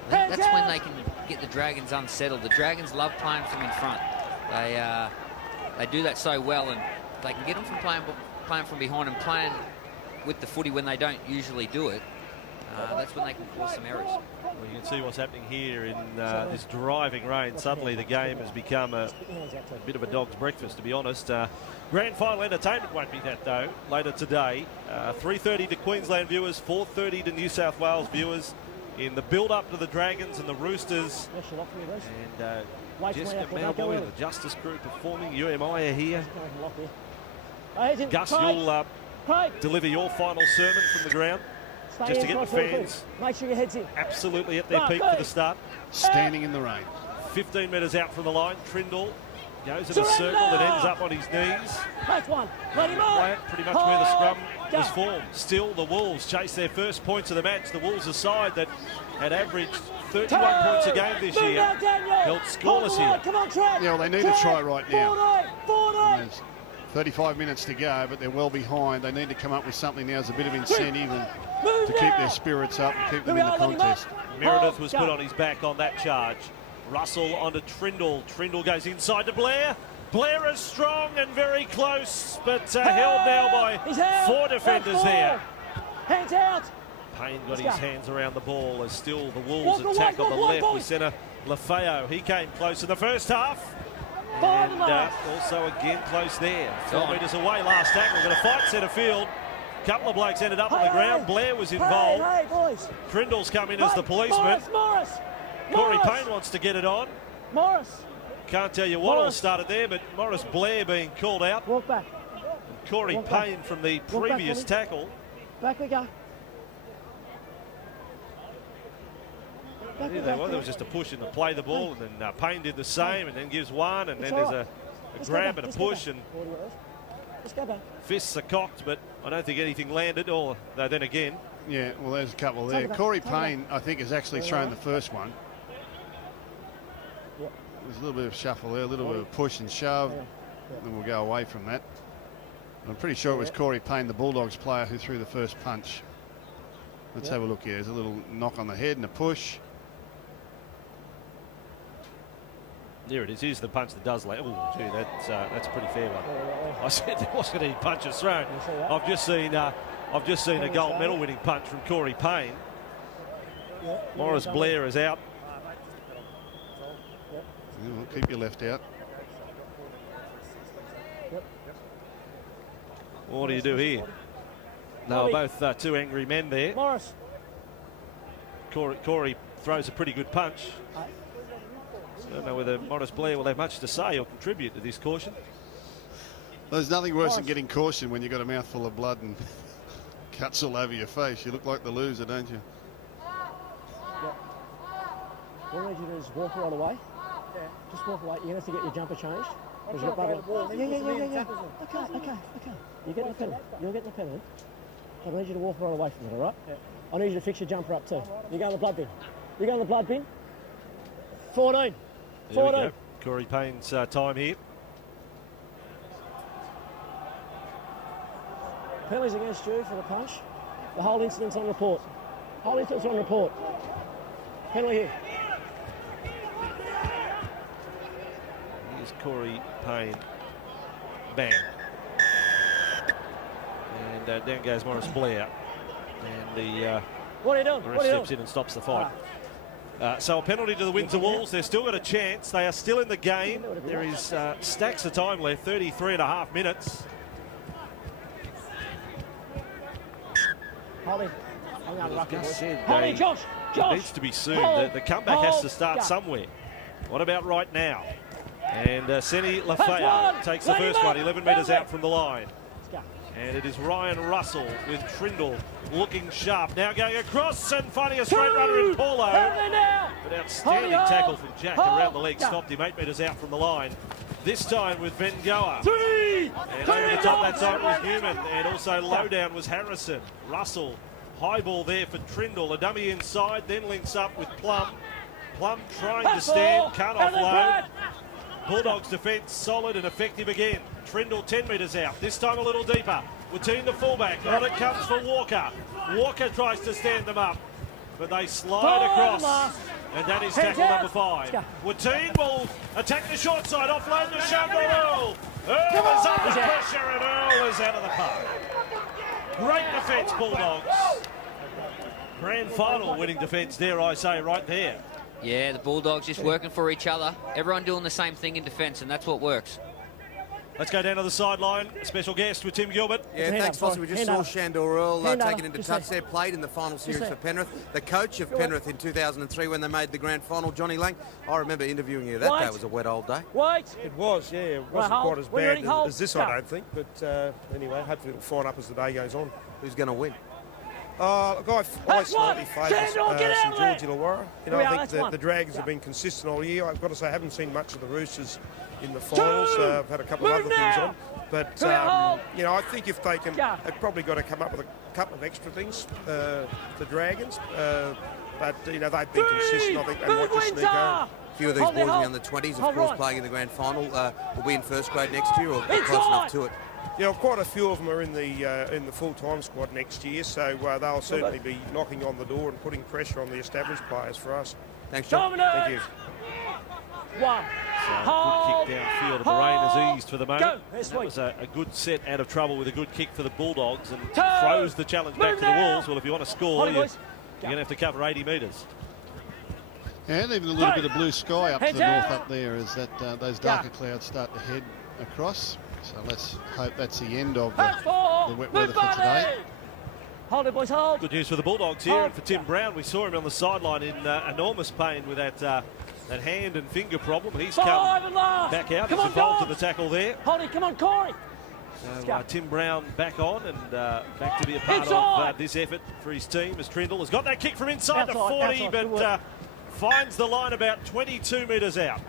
that's when they can get the Dragons unsettled. The Dragons love playing from in front. They do that so well, and if they can get them from playing from behind and playing with the footy when they don't usually do it, that's when they can cause some errors. Well, you can see what's happening here in this driving rain. Suddenly the game has become a bit of a dog's breakfast, to be honest. Grand final entertainment won't be that, though, later today. 3:30 to Queensland viewers, 4:30 to New South Wales viewers in the build-up to the Dragons and the Roosters. And Jessica Mauboy and the Justice crew performing. UMI are here. Gus, you'll deliver your final sermon from the ground, just to get the fans make sure your head's in. absolutely at their peak for the start. Standing in the rain. 15 metres out from the line, Trindle goes in a circle that ends up on his knees. That's one. Let him Flat, pretty much where the scrum was formed. Still, the Wolves chase their first points of the match. The Wolves, a side that had averaged 31 points a game this year, held scoreless here. Come on, Trent. Yeah, well, they need a try right now. 4-9. There's 35 minutes to go, but they're well behind. They need to come up with something now as a bit of incentive and to keep their spirits up and keep them in the contest. Meredith was put on his back on that charge. Russell onto Trindle. Trindle goes inside to Blair. Blair is strong and very close, but held now by 4 defenders there. Hands out. Payne got his hands around the ball as still the Wolves attack on the left with centre Lafayette. He came close in the first half. And also again close there. 4 metres away, last tackle. Going to fight centre field. A couple of blokes ended up on the ground. Blair was involved. Trindle's come in as the policeman. Corey Payne wants to get it on. Morris. Can't tell you what all started there, but Morris Blair being called out. Walk back. And Corey Payne from the previous tackle. Back we go. Yeah, well, there was just a push in to play the ball, and then Payne did the same, and then gives one, and then there's a grab and a push, and fists are cocked, but I don't think anything landed, or then again. Yeah, well, there's a couple there. Corey Payne, I think, has actually thrown the first one. There's a little bit of shuffle there, a little bit of push and shove, and then we'll go away from that. I'm pretty sure it was Corey Payne, the Bulldogs player, who threw the first punch. Let's have a look here. There's a little knock on the head and a push. There it is. Here's the punch that does land. Oh, gee, that's a pretty fair one. I said there wasn't any punches thrown. I've just seen a gold medal winning punch from Corey Payne. Morris Blair is out. Yeah, well, keep your left out. What do you do here? No, both two angry men there. Morris. Corey throws a pretty good punch. I don't know whether Morris Blair will have much to say or contribute to this caution. Well, there's nothing worse than getting caution when you've got a mouthful of blood and cuts all over your face. You look like the loser, don't you? What I need you to do is walk right away. Yeah. Just walk away. You're going to have to get your jumper changed. Yeah. Okay. You're getting the penalty. You're getting the penalty. I need you to walk right away from it, all right? Yeah. I need you to fix your jumper up too. You go in the blood bin. 14. There we go. Corey Payne's time here. Penalties against you for the punch. The whole incident's on report. Penalty here. Here's Corey Payne. Bang. And down goes Morris Blair. And the what are you doing? The ref steps in and stops the fight. So a penalty to the Windsor Wolves. They've still got a chance. They are still in the game. There is stacks of time left, 33.5 minutes. Hold him. Josh. It needs to be soon. The comeback has to start somewhere. What about right now? And Senny Lafayette takes the first one, 11 metres out from the line. And it is Ryan Russell with Trindle looking sharp. Now going across and finding a straight runner in Paulo. But outstanding tackle from Jack around the leg. Stopped him 8 metres out from the line. This time with Vengoa. And over the top that time was Newman. And also low down was Harrison. Russell, high ball there for Trindle. A dummy inside, then links up with Plum. Plum trying to stand, can't offload. Bulldogs defence solid and effective again. Trindle 10 metres out, this time a little deeper. Watine the fullback, on it comes for Walker. Walker tries to stand them up, but they slide across. And that is tackle number 5. Watine will attack the short side, offload the shove to Earl. Earl is under pressure and Earl is out of the park. Great defence, Bulldogs. Grand final winning defence, dare I say, right there. Yeah, the Bulldogs just working for each other. Everyone doing the same thing in defence, and that's what works. Let's go down to the sideline. Special guest with Tim Gilbert. Yeah, thanks, Fossey. We just saw Shandor Earl taken into touch there, played in the final series for Penrith. The coach of Penrith in 2003 when they made the grand final, Johnny Lang. I remember interviewing you that day. It was a wet old day. It was, yeah. It wasn't quite as bad as this, I don't think. But anyway, hopefully it'll fine up as the day goes on. Who's going to win? I slightly favour St George Illawarra. You know, I think the Dragons have been consistent all year. I've got to say, I haven't seen much of the Roosters in the finals. I've had a couple of other things on. But, you know, I think if they can, they've probably got to come up with a couple of extra things, the Dragons. But, you know, they've been consistent. I think they might just sneak home. A few of these boys in the under-20s, of course, playing in the grand final. Will be in first grade next year or close enough to it? Yeah, quite a few of them are in the full-time squad next year, so they'll certainly be knocking on the door and putting pressure on the established players for us. Thanks, John. Thank you. Good kick downfield, and the rain has eased for the moment. That was a good set out of trouble with a good kick for the Bulldogs and throws the challenge back to the Wolves. Well, if you want to score, you're going to have to cover 80 metres. And even a little bit of blue sky up to the north up there as those darker clouds start to head across. So let's hope that's the end of the wet weather for today. Hold it, boys, hold. Good news for the Bulldogs here, and for Tim Brown. We saw him on the sideline in enormous pain with that hand and finger problem. He's come back out. He's involved in the tackle there. Hold it, come on, Corey. So Tim Brown back on and back to be a part of this effort for his team as Trindle has got that kick from inside the 40, but finds the line about 22 metres out.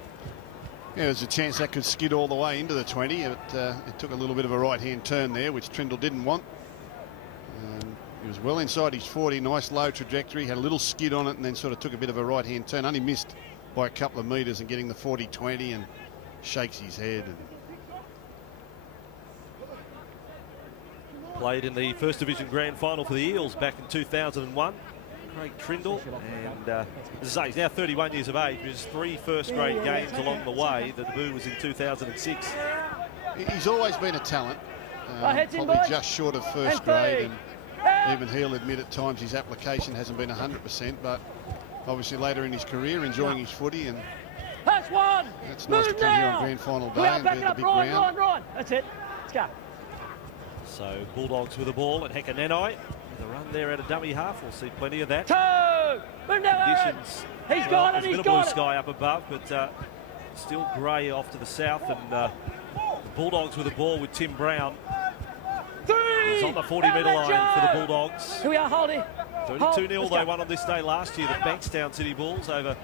Yeah, there's a chance that could skid all the way into the 20. It took a little bit of a right-hand turn there, which Trindle didn't want. He was well inside his 40, nice low trajectory, had a little skid on it and then sort of took a bit of a right-hand turn. Only missed by a couple of metres and getting the 40-20 and shakes his head. Played in the First Division Grand Final for the Eels back in 2001. Craig Trindle, and as I say, he's now 31 years of age. There's 3 first-grade games along the way. The debut was in 2006. He's always been a talent, probably just short of first grade, and even he'll admit at times his application hasn't been 100%, but obviously later in his career enjoying his footy, and that's one. It's nice to come here on grand final day and be at the big ground. That's it. Let's go. So Bulldogs with the ball, and Hekanenai. The run there at a dummy half. We'll see plenty of that. Conditions. He's got it. There's a bit of blue sky up above, but still grey off to the south. And the Bulldogs with the ball with Tim Brown. He's on the 40-metre line for the Bulldogs. Here we are, holding. 32-0 they won on this day last year. The Bankstown City Bulls over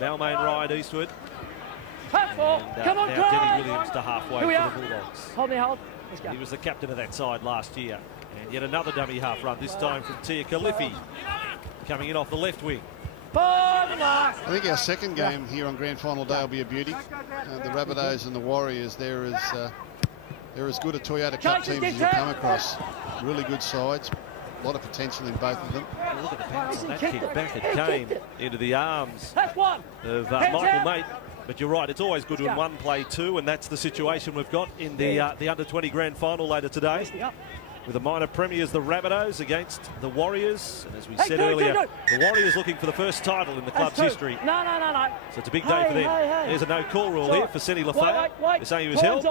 Balmain Ride Eastwood. Come on, now Denny Williams to halfway for the Bulldogs. Hold me, hold. Let's go. He was the captain of that side last year. And yet another dummy half run, this time from Tia Kalifi, coming in off the left wing. I think our second game here on grand final day will be a beauty. The Rabbitohs and the Warriors, they're as good a Toyota Cup team as you'll come across. Really good sides, a lot of potential in both of them. Look at the bounce on that kick back. It came into the arms of Michael Mate. But you're right, it's always good when one play two, and that's the situation we've got in the under-20 grand final later today. With the minor premiers, the Rabbitohs against the Warriors. And as we said earlier, the Warriors looking for the first title in the club's history. No. So it's a big day for them. There's a no-call rule here for Senny Lafayette. They're saying he was held.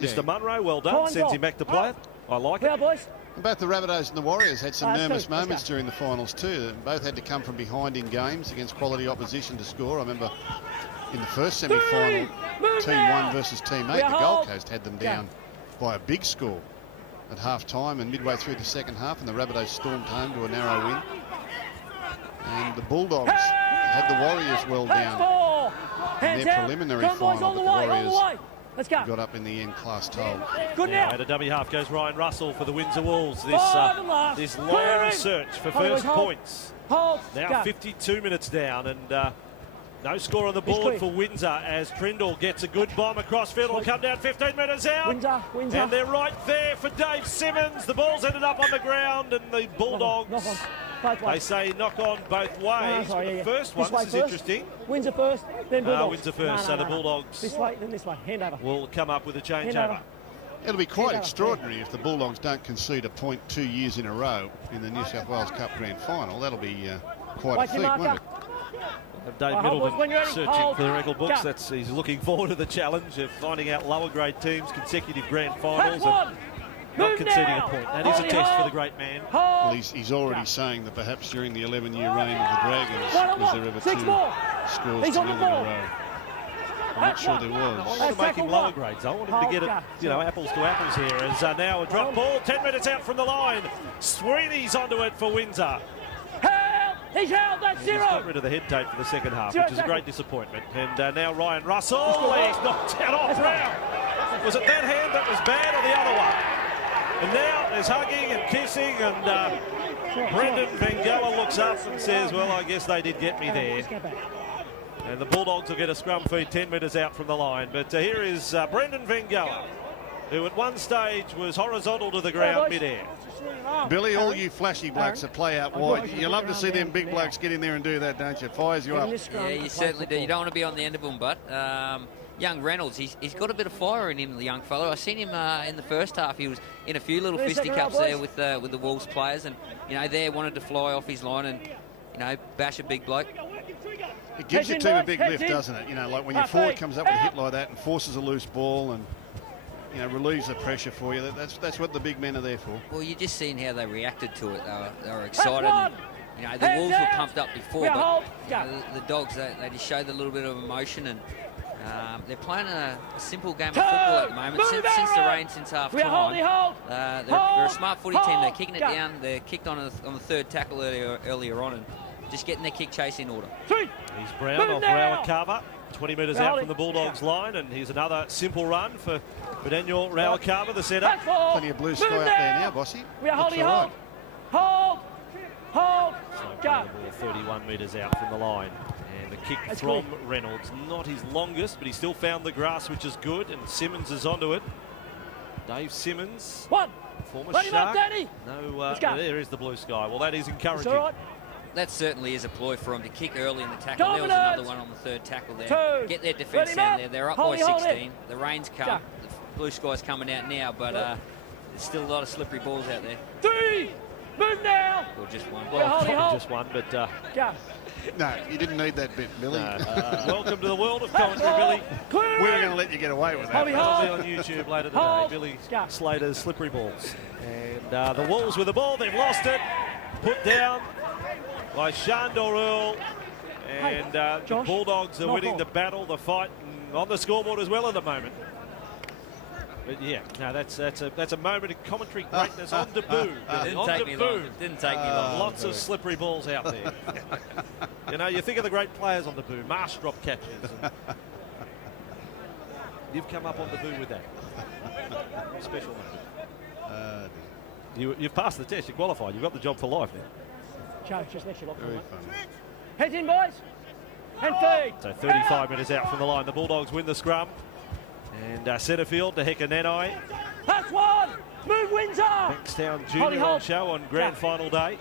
Mr. Munro, well done, sends him back to play. I like it. Both the Rabbitohs and the Warriors had some nervous moments during the finals too. Both had to come from behind in games against quality opposition to score. I remember in the first semi-final, Team 1 versus Team 8, the Gold Coast had them down by a big score at half-time and midway through the second half, and the Rabbitohs stormed home to a narrow win. And the Bulldogs had the Warriors well down in their preliminary final, but the Warriors got up in the end, class told. Now at a dummy half goes Ryan Russell for the Windsor Wolves. This long search for first points. Now 52 minutes down, and no score on the board for Windsor as Trindle gets a good bomb across field. Will come down 15 metres out. Windsor. And they're right there for Dave Simmons. The ball's ended up on the ground, and the Bulldogs, they say knock on both ways. The first one, this is interesting. Windsor first, then Bulldogs. Windsor first, so the Bulldogs this way, then this way. Hand over. Will come up with a changeover. It'll be quite extraordinary if the Bulldogs don't concede a point 2 years in a row in the New South Wales Cup Grand Final. That'll be quite a feat, won't it? Dave Middleton searching for the record books. He's looking forward to the challenge of finding out lower grade teams, consecutive grand finals, and not conceding a point. That is a test for the great man. Well, he's already saying that perhaps during the 11-year reign of the Dragons, was there ever 2 scores together in a row? I'm not sure there was. I want to make him lower grades. I want him to get it, apples to apples here. As now a drop ball, 10 minutes out from the line. Sweeney's onto it for Windsor. He's held, that's 0. He's got rid of the head tape for the second half, which is a great disappointment. And now Ryan Russell, he's knocked out off round. Was it that hand that was bad or the other one? And now there's hugging and kissing, and Brendan Vengoa looks up and says, well, I guess they did get me there. And the Bulldogs will get a scrum feed 10 metres out from the line. But here is Brendan Vengoa, who at one stage was horizontal to the ground mid-air. Billy, all you flashy blokes that play out wide, you love to see them big blokes get in there and do that, don't you? It fires you up. Yeah, you certainly do. You don't want to be on the end of them, but young Reynolds, he's got a bit of fire in him, the young fellow. I seen him in the first half. He was in a few little fisticuffs there with the Wolves players, and there wanted to fly off his line and bash a big bloke. It gives your team a big lift, doesn't it? Like when your forward comes up with a hit like that and forces a loose ball and relieves the pressure for you. That's what the big men are there for. Well, you just seen how they reacted to it. They were excited. And, the Wolves were pumped up before, but the Dogs, they just showed a little bit of emotion, and they're playing a simple game of football at the moment. Since the rain, since half time, they're a smart footy team. They're kicking it down. They're kicked on the third tackle earlier on, and just getting their kick chase in order. He's Brown off Rawakava, 20 metres out from the Bulldogs line, and here's another simple run for Daniel Rawakava, the setter. Plenty of blue sky up there now, Bossy. Hold. So the ball 31 metres out from the line. And the kick from Reynolds, not his longest, but he still found the grass, which is good, and Simmons is onto it. Dave Simmons, former Shark. No, there is the blue sky. Well, that is encouraging. That certainly is a ploy for them to kick early in the tackle. There was another one on the third tackle there. Get their defence down there. They're up by 16. The rain's come. The blue sky's coming out now, but there's still a lot of slippery balls out there. 3, move now. Or just one. Well, just one, but... no, you didn't need that bit, Billy. Welcome to the world of commentary, Billy. We were going to let you get away with that. That'll be on YouTube later today. Billy Slater's slippery balls. And the Wolves with the ball. They've lost it. Put down by Shandor Earl, and the Bulldogs are winning the battle, the fight, on the scoreboard as well at the moment. But yeah, no, that's a moment of commentary greatness on debut. Didn't take me long. Lots of slippery balls out there. You think of the great players on debut, Marsh drop catches. You've come up on debut with that. Special moment. You've passed the test, you're qualified, you've got the job for life now. Just let you lock them. Heads in, boys. And feed. So 35 minutes out from the line. The Bulldogs win the scrum. And centre field to Heka Nanai. That's one. Move Windsor. Bankstown Junior on show on grand final day.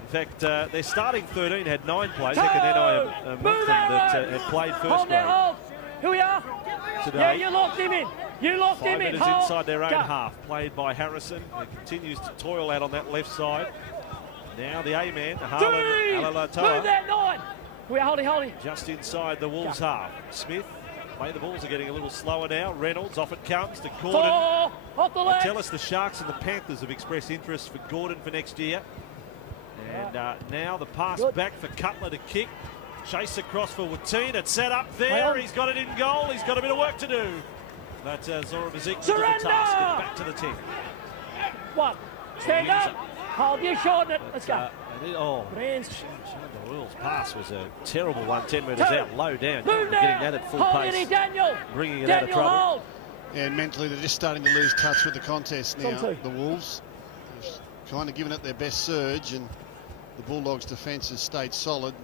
In fact, their starting 13 had 9 players. Heka Nanai amongst them that had played first grade. Here we are. Today. Yeah, you locked him in. 5 minutes inside their own half. Played by Harrison. He continues to toil out on that left side. Now the A-man, Harlan Alalatoa. Move that 9. We're holding. Just inside the Wolves half. Smith, the balls are getting a little slower now. Reynolds, off it comes to Gordon. Off the leg. Tell us the Sharks and the Panthers have expressed interest for Gordon for next year. And now the pass back for Cutler to kick. Chase across for Watine. It's set up there. He's got it in goal. He's got a bit of work to do. But Zora Bazik to the task. And back to the 10. One. Stand up. Hold you short it. Let's go. Shandor Earl's pass was a terrible one, 10 metres out, low down. Getting that at full pace. Daniel. Bringing it out of trouble. Hold. And mentally, they're just starting to lose touch with the contest now, the Wolves. They're kind of giving it their best surge, and the Bulldogs' defence has stayed solid.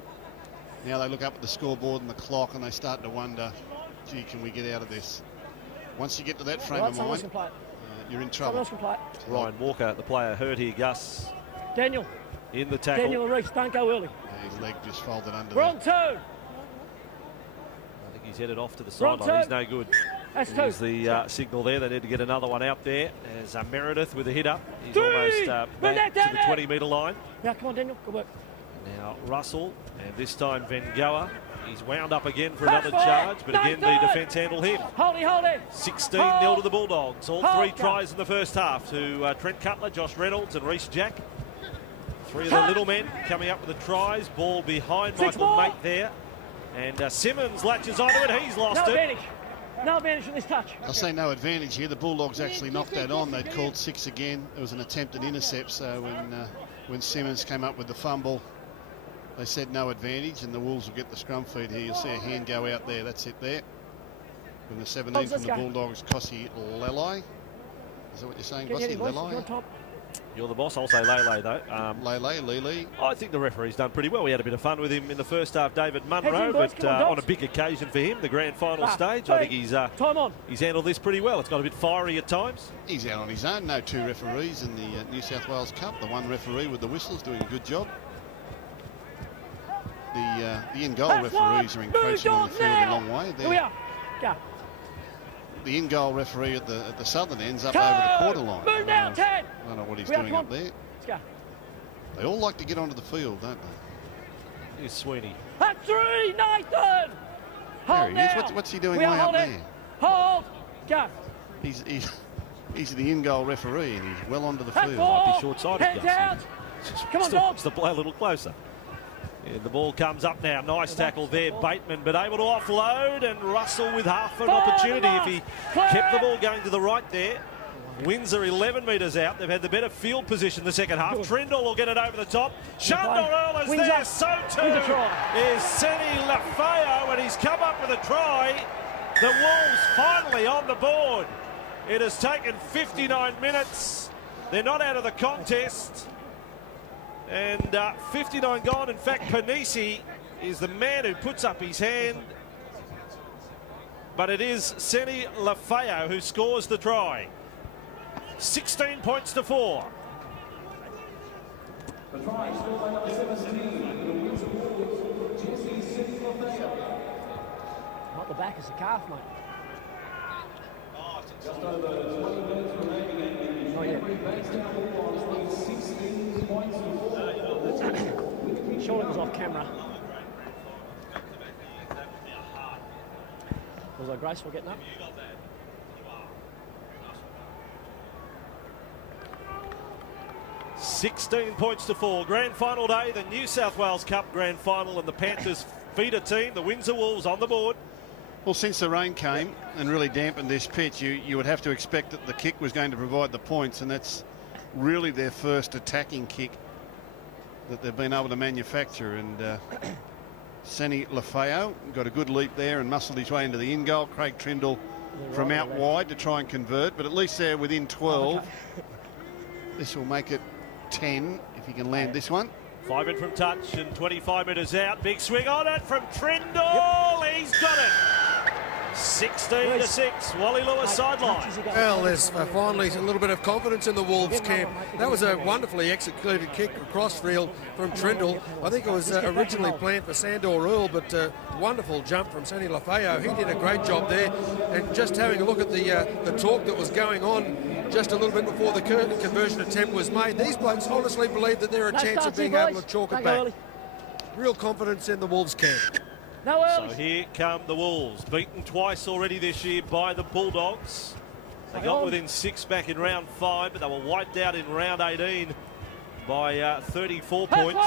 Now they look up at the scoreboard and the clock, and they start to wonder, gee, can we get out of this? Once you get to that frame of mind, you're in trouble. Ryan Walker, the player hurt here, Gus. Daniel. In the tackle. Daniel Reese, don't go early. Yeah, his leg just folded under. We're on 2. I think he's headed off to the sideline. He's no good. That's 2. There's the signal there. They need to get another one out there. As Meredith with a hit up. He's almost back to the 20-metre line. Now, come on, Daniel. Good work. Now Russell, and this time Vengoa. He's wound up again for another charge, but again the defence handled him. 16-0 to the Bulldogs. All three tries in the first half to Trent Cutler, Josh Reynolds and Reece Jack. Three of the little men coming up with the tries. Ball behind Michael Mate there. And Simmons latches onto it. He's lost it. No advantage from this touch. I'll say no advantage here. The Bulldogs actually knocked that on. They'd called 6 again. It was an attempted intercept, so when Simmons came up with the fumble, they said no advantage, and the Wolves will get the scrum feed here. You'll see a hand go out there. That's it there. From the 17 from the Bulldogs, Kossi Lelai. Is that what you're saying, Kossi Lelai? You're the boss. I'll say Lele, though. Lele. I think the referee's done pretty well. We had a bit of fun with him in the first half, David Munro, but on a big occasion for him, the grand final stage, I think he's handled this pretty well. It's got a bit fiery at times. He's out on his own. No 2 referees in the New South Wales Cup. The 1 referee with the whistles doing a good job. The in-goal referees are encroaching on the field a long way. Here we are. Go. The in-goal referee at the southern end's up over the quarter line. Move now, 10. I don't know what he's doing up there. Let's go. They all like to get onto the field, don't they? Here's Sweeney. At 3, Nathan. Hold there he is. What's he doing way up there? Hold. Go. He's the in-goal referee, and he's well onto the field. Might be short-sighted. Hands out. Come on, Dogs. To play a little closer. And the ball comes up now. Nice tackle there, Bateman, but able to offload, and Russell with half an opportunity if he kept the ball going to the right there. Windsor 11 metres out. They've had the better field position the second half. Trindle will get it over the top. Shandor Earl is there. So too is Seni Lafayette, and he's come up with a try. The Wolves finally on the board. It has taken 59 minutes. They're not out of the contest. And 59 gone. In fact, Panisi is the man who puts up his hand. But it is Seni Lafayette who scores the try. 16 points to 4. The try scored by number 17, the Windsor Wolves, Jesse Seni Lafayette. Not the back, it's the calf, mate. Just over 20 minutes remaining. Every Bankstown Bulldogs lead 16 points to 4. Sure, it was off camera. Was I graceful getting up? 16 points to 4. Grand final day, the New South Wales Cup Grand Final, and the Panthers feeder team, the Windsor Wolves, on the board. Well, since the rain came and really dampened this pitch, you would have to expect that the kick was going to provide the points, and that's really their first attacking kick that they've been able to manufacture. And Seni Lafayette got a good leap there and muscled his way into the in-goal. Craig Trindle from out wide to try and convert, but at least they're within 12. This will make it 10 if he can land this one. 5 in from touch and 25 metres out. Big swing on it from Trindle. He's got it. 16 to 6. Wally Lewis sideline. Well, there's finally a little bit of confidence in the Wolves camp. That was a wonderfully executed kick across field from Trindle. I think it was originally planned for Sandor Earl, but wonderful jump from Seni Lafayette. He did a great job there. And just having a look at the talk that was going on just a little bit before the conversion attempt was made, these blokes honestly believe that they're a chance of being able to chalk it back. Real confidence in the Wolves camp. So here come the Wolves, beaten twice already this year by the Bulldogs. They got within 6 back in round 5, but they were wiped out in round 18 by 34 points.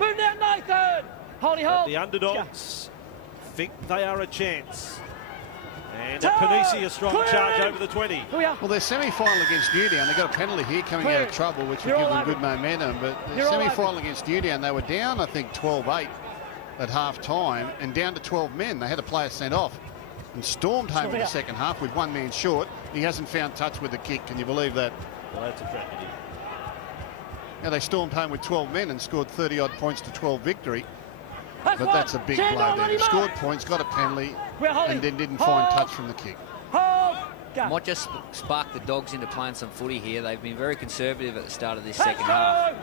Move down, Nathan. Hold. The underdogs think they are a chance. And Panisi, a strong charge over the 20. Well, their semi-final against Newtown, they got a penalty here coming out of trouble, which will give them good momentum. But the semi-final against Newtown, they were down, I think, 12-8 at half-time and down to 12 men. They had a player sent off and stormed home in the second half with 1 man short. He hasn't found touch with the kick. Can you believe that? Well, that's a tragedy. Now, they stormed home with 12 men and scored 30-odd points to 12 victory. But that's a big blow there. They scored points, got a penalty, and then didn't find touch from the kick. Might just spark the Dogs into playing some footy here. They've been very conservative at the start of this second half.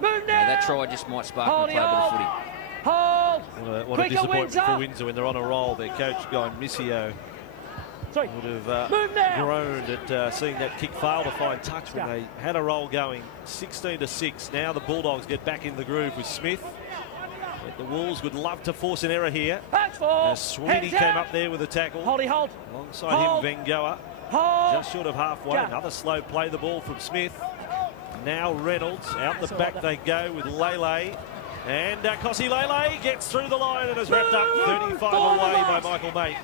That try just might spark them to play a bit of footy. What a disappointment for Windsor when they're on a roll. Their coach, Guy Missio, would have groaned at seeing that kick fail to find touch when they had a roll going 16-6. Now the Bulldogs get back in the groove with Smith. But the Wolves would love to force an error here. Sweeney came up there with a tackle. Alongside him, Vengoa. Just short of halfway. Another slow play the ball from Smith. Now Reynolds. Out the back they go with Lele. And Kossi Lele gets through the line and is wrapped up 35 away by Michael Mate.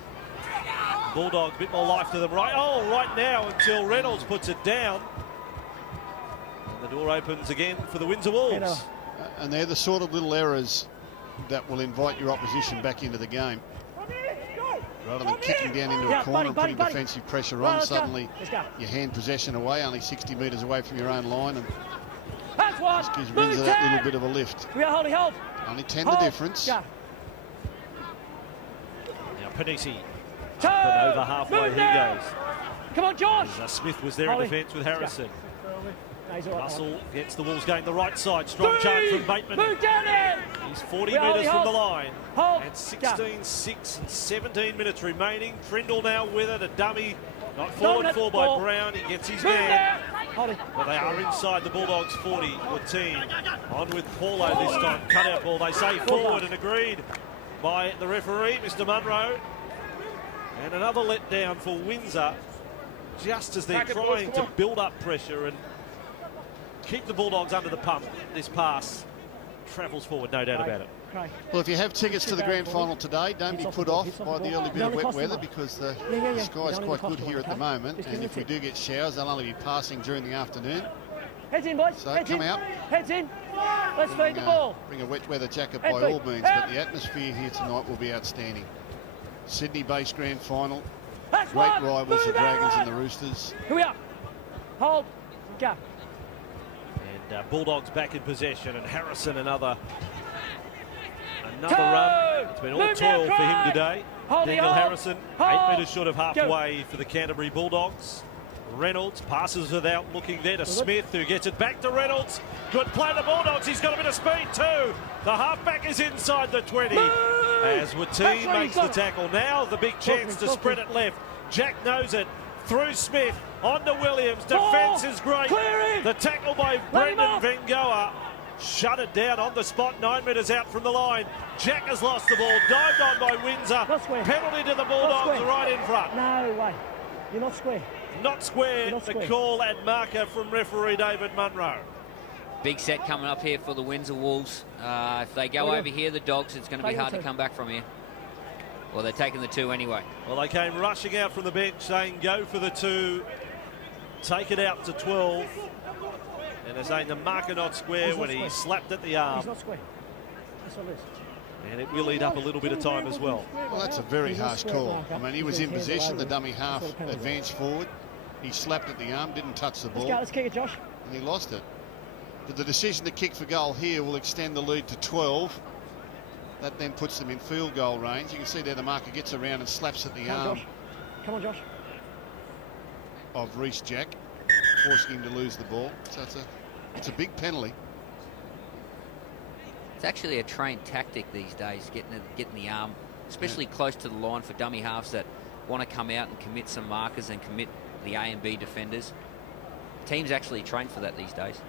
Bulldogs, a bit more life to them right now until Reynolds puts it down. And the door opens again for the Windsor Wolves. And they're the sort of little errors that will invite your opposition back into the game. Rather than kicking down into a corner and putting defensive pressure on, suddenly you hand possession away, only 60 metres away from your own line, and just gives Windsor that little bit of a lift. Only 10 the difference. Now Panisi up and over halfway he goes. Come on, Josh! Smith was there in defence with Harrison. Russell gets the Wolves going the right side. Strong charge from Bateman. He's 40 metres from the line. And 16-6 and 17 minutes remaining. Trindle now with it. A dummy. Not forward for by Brown. He gets his man. But they are inside the Bulldogs 40. Team on with Paulo this time. Cut out ball. They say forward and agreed by the referee, Mr. Munro. And another letdown for Windsor. Just as they're trying to build up pressure and keep the Bulldogs under the pump. This pass travels forward, no doubt about it. Well, if you have tickets to the grand final today, don't be put off by the early bit of wet weather, because the sky's quite good here at the moment. And if we do get showers, they'll only be passing during the afternoon. Heads in, boys. So come out. Heads in. Let's feed the ball. Bring a wet weather jacket by all means, but the atmosphere here tonight will be outstanding. Sydney-based grand final. Great rivals, the Dragons and the Roosters. Here we are. Hold. Go. And Bulldogs back in possession, and Harrison another run. It's been all toil for him today. Daniel Harrison, 8 metres short of halfway for the Canterbury Bulldogs. Reynolds passes without looking there to Smith, who gets it back to Reynolds. Good play the Bulldogs. He's got a bit of speed too. The halfback is inside the 20 as Watine makes the tackle. Now the big chance to spread it left. Jack knows it. Through Smith, on to Williams. Defence is great. The tackle by Brendan Vengoa. Shut it down on the spot, 9 metres out from the line. Jack has lost the ball, dived on by Windsor. Penalty to the Bulldogs right in front. No way. You're not square. Not square. The call and marker from referee David Munro. Big set coming up here for the Windsor Wolves. If they go over here, the Dogs, it's going to be hard to come back from here. Well, they're taking the 2 anyway. Well, they came rushing out from the bench saying go for the 2. Take it out to 12. And they're saying the marker not square when he slapped at the arm. He's not square. That's what it is. And it will eat up a little bit of time as well. Well, that's a very harsh call. I mean, he was in possession. The dummy half advanced forward. He slapped at the arm, didn't touch the ball. Let's kick it, Josh. And he lost it. But the decision to kick for goal here will extend the lead to 12. That then puts them in field goal range. You can see there the marker gets around and slaps at the arm. Come on, Josh. Of Reece Jack, forcing him to lose the ball. So it's a big penalty. It's actually a trained tactic these days, getting the arm, especially close to the line for dummy halves that want to come out and commit some markers and commit the A and B defenders. Teams actually train for that these days.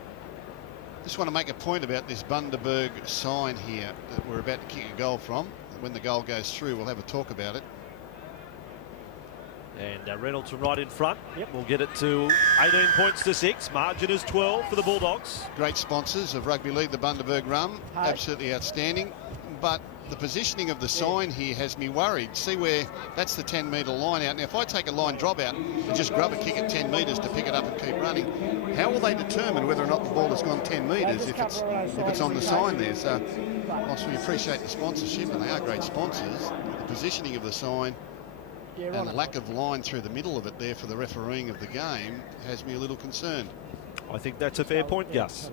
Just want to make a point about this Bundaberg sign here that we're about to kick a goal from. When the goal goes through, we'll have a talk about it. And Reynolds from right in front. We'll get it to 18 points to 6. Margin is 12 for the Bulldogs. Great sponsors of rugby league, the Bundaberg Rum. Absolutely outstanding. But the positioning of the sign here has me worried. See where that's the 10-metre line out. Now, if I take a line drop out and just grab a kick at 10 metres to pick it up and keep running, how will they determine whether or not the ball has gone 10 metres if it's on the sign there? So, whilst we appreciate the sponsorship, and they are great sponsors, the positioning of the sign and the lack of line through the middle of it there for the refereeing of the game has me a little concerned. I think that's a fair point, Gus.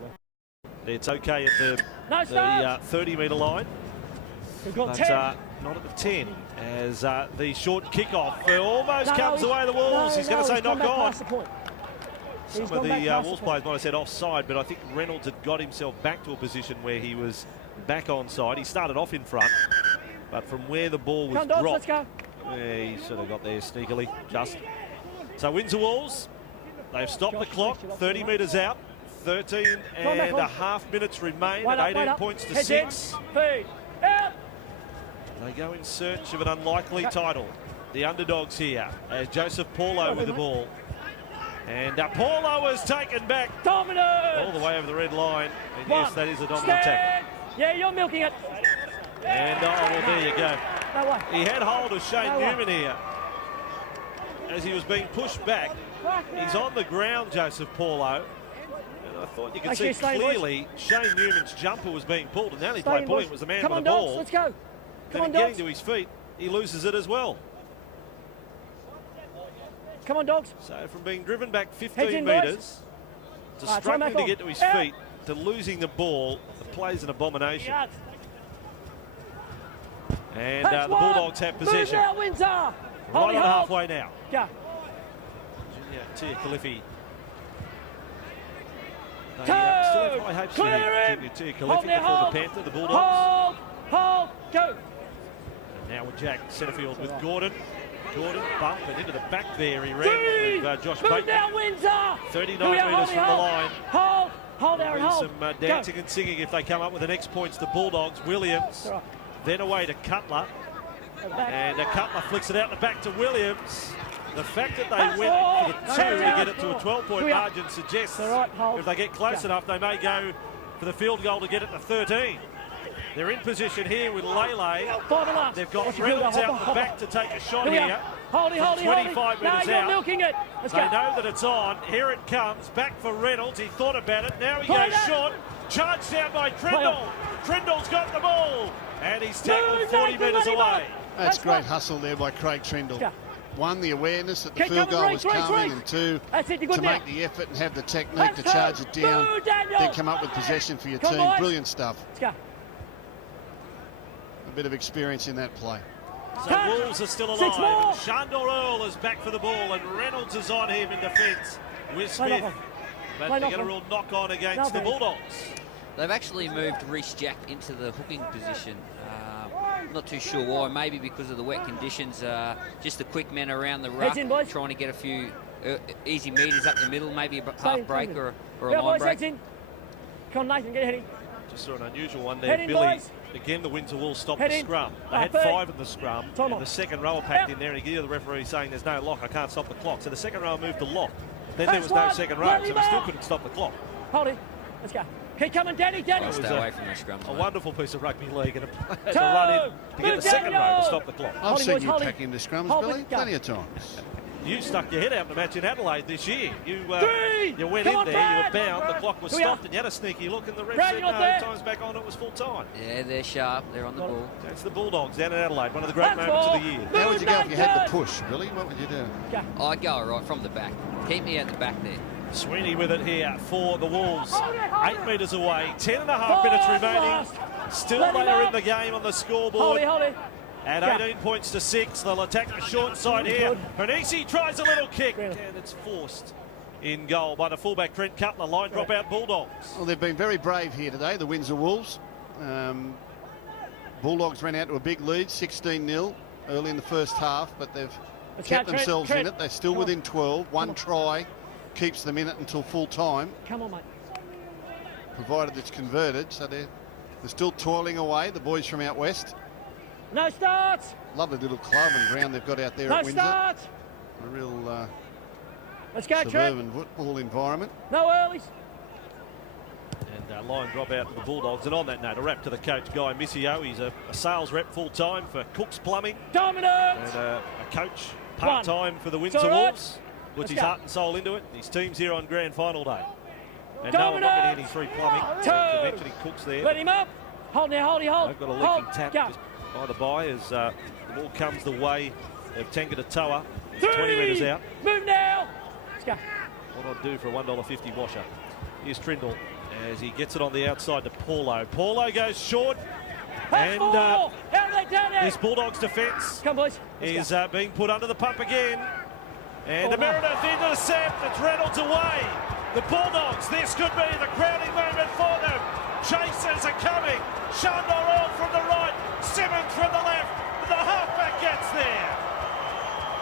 It's okay at the 30-metre line. But not at the 10, as the short kick-off almost comes away the Wolves. He's going to say knock on. Some of the Wolves players might have said offside, but I think Reynolds had got himself back to a position where he was back onside. He started off in front, but from where the ball was dropped, Yeah, he sort of got there sneakily, just. So Windsor Wolves, they've stopped the clock, 30 metres out, 13 and a half minutes remain at 18 points to 6. They go in search of an unlikely title. The underdogs here, as Joseph Paulo with the ball. And Paulo was taken back all the way over the red line. And yes, that is a dominant tackle. Yeah, you're milking it. And well, there you go. He had hold of Shane Newman here as he was being pushed back. He's on the ground, Joseph Paulo. And I thought you could see clearly Shane Newman's jumper was being pulled, and the only play pulling was the man with the ball. Let's go. Come on, getting to his feet, he loses it as well. Come on, Dogs. So from being driven back 15 metres to struggling to get to his feet to losing the ball, the play's an abomination. And the Bulldogs have possession. Move now, Windsor. Right on halfway now. Go. Junior Tia Kalifi. They still have high hopes for Junior Tia Kalifi before the Panther, the Bulldogs. Hold, go. And now with Jack Centrefield with Gordon. Gordon bump and into the back there he ran with Josh Bateman. Down, Windsor. 39 metres from the line. Hold, Aaron, hold. Some dancing and singing if they come up with the next points. The Bulldogs, Williams, then away to Cutler. And Cutler flicks it out the back to Williams. The fact that they went for the 2 to get it to a 12-point margin suggests if they get close enough, they may go for the field goal to get it to 13. They're in position here with Lele. They've got Reynolds out the back to take a shot here. Hold 25 metres out. Milking it. They know that it's on. Here it comes. Back for Reynolds. He thought about it. Now he goes short. Charged down by Trindle. Trindle's got the ball. And he's tackled 40 metres away. That's great hustle there by Craig Trindle. One, the awareness that the field goal was coming, and two, to make the effort and have the technique to charge it down, then come up with possession for your team. Brilliant stuff. A bit of experience in that play. So Wolves are still alive. Shandor Earl is back for the ball, and Reynolds is on him in defence with Smith. But they get a real knock on against the Bulldogs. They've actually moved Reece Jack into the hooking position. Not too sure why. Maybe because of the wet conditions. Just the quick men around the ruck, trying to get a few easy metres up the middle. Maybe a half break or a line break. Come on, Nathan, get heading. Just saw an unusual one there, Billy. Again, the Windsor Wolves stopped the scrum. They had 5 in the scrum, and the second rower packed in there, and he gave the referee saying there's no lock, I can't stop the clock. So the second rower moved the lock. Then there was no second row, so we still couldn't stop the clock. Hold it. Let's go. Keep coming, Danny. Stay away from the scrums. A wonderful piece of rugby league, and a player to run in to get the second row to stop the clock. I've seen you pack into scrums, Billy, plenty of times. You stuck your head out in the match in Adelaide this year. You went in there, you were bound, the clock was stopped, and you had a sneaky look, and the ref said, no, time's back on, it was full time. Yeah, they're sharp, they're on the ball. That's the Bulldogs down in Adelaide, one of the great moments of the year. How would you go if you had the push, Billy? What would you do? I'd go right from the back. Keep me at the back there. Sweeney with it here for the Wolves. 8 metres away, 10.5 minutes remaining. Still they are in the game on the scoreboard. At 18 points to 6, they'll attack the short side here. Panisi tries a little kick, and it's forced in goal by the fullback Trent Cutler. Line drop out Bulldogs. Well, they've been very brave here today, the Windsor Wolves. Bulldogs ran out to a big lead, 16-0 early in the first half, but they've kept themselves in it. They're still within 12. One try keeps them in it until full time. Come on, mate. Provided it's converted, so they're still toiling away, the boys from out west. No starts. Lovely little club and ground they've got out there at Windsor. Starts. A real Let's go, suburban football environment. No earlies. And line drop out to the Bulldogs. And on that note, a wrap to the coach, Guy Missio. He's a sales rep full-time for Cook's Plumbing. Dominant. And a coach part-time for the Windsor Wolves. Puts his heart and soul into it. His team's here on grand final day. And no, I'm not getting any free plumbing. Mentioning Cooks there. Let him up. Hold now, hold. They've got a leaking tap just by the by as the ball comes the way of Tangata Toa. 20 metres out. Move now. Let's go. What I'd do for a $1.50 washer. Here's Trindle as he gets it on the outside to Paulo. Paulo goes short. And this Bulldogs defence is being put under the pump again. And the Meredith intercept. It's Reynolds away. The Bulldogs, this could be the crowning moment for them. Chasers are coming. Shandor Earl from the right. Simmons from the left. The halfback gets there.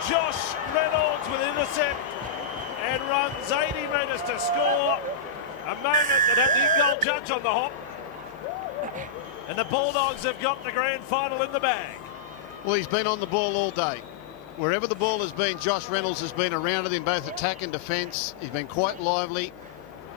Josh Reynolds with an intercept and runs 80 metres to score. A moment that had the in-goal judge on the hop. And the Bulldogs have got the grand final in the bag. Well, he's been on the ball all day. Wherever the ball has been, Josh Reynolds has been around it in both attack and defence. He's been quite lively.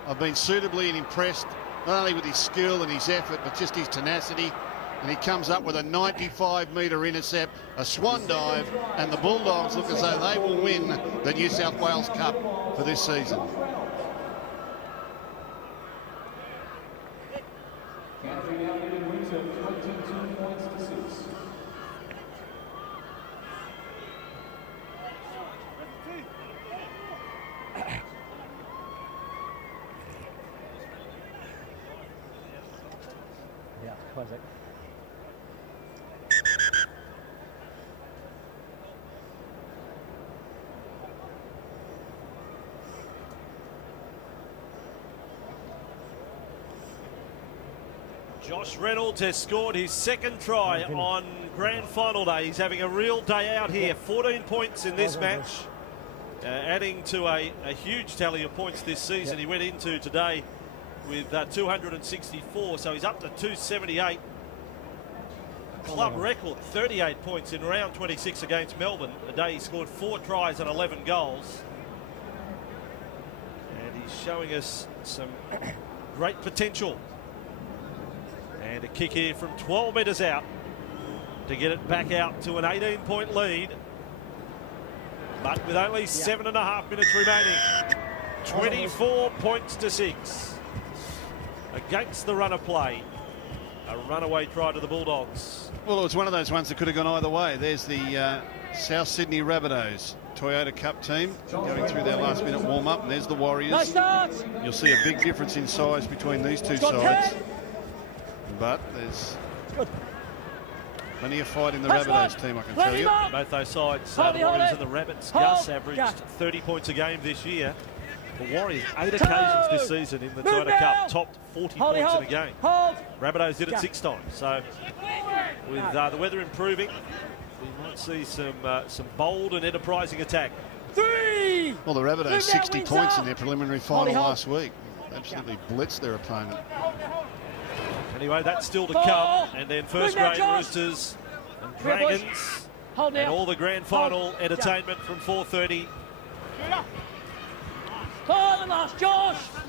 I've been suitably impressed, not only with his skill and his effort, but just his tenacity. And he comes up with a 95-metre intercept, a swan dive, and the Bulldogs look as though they will win the New South Wales Cup for this season. Canterbury now leading Windsor 22 points to 6. Yeah, classic. Josh Reynolds has scored his second try on grand final day. He's having a real day out here. 14 points in this match, adding to a huge tally of points this season. He went into today with 264, so he's up to 278. Club record 38 points in round 26 against Melbourne. Today he scored 4 tries and 11 goals. And he's showing us some great potential. And a kick here from 12 metres out to get it back out to an 18-point lead. But with only 7.5 minutes remaining, 24 points to 6 against the run of play. A runaway try to the Bulldogs. Well, it was one of those ones that could have gone either way. There's the South Sydney Rabbitohs Toyota Cup team going through their last-minute warm-up, and there's the Warriors. You'll see a big difference in size between these two sides. But there's plenty of fight in the Rabbitohs team, I can tell you. Both those sides, the Warriors and the Rabbits, Gus averaged 30 points a game this year. The Warriors, 8 occasions this season in the Toyota Cup, topped 40 points in a game. Rabbitohs did it 6 times. So with the weather improving, we might see some bold and enterprising attack. Well, the Rabbitohs 60 points in their preliminary final last week. Absolutely blitzed their opponent. Anyway, that's still to come. And then first grade Roosters and Dragons. And all the grand final entertainment from 4:30.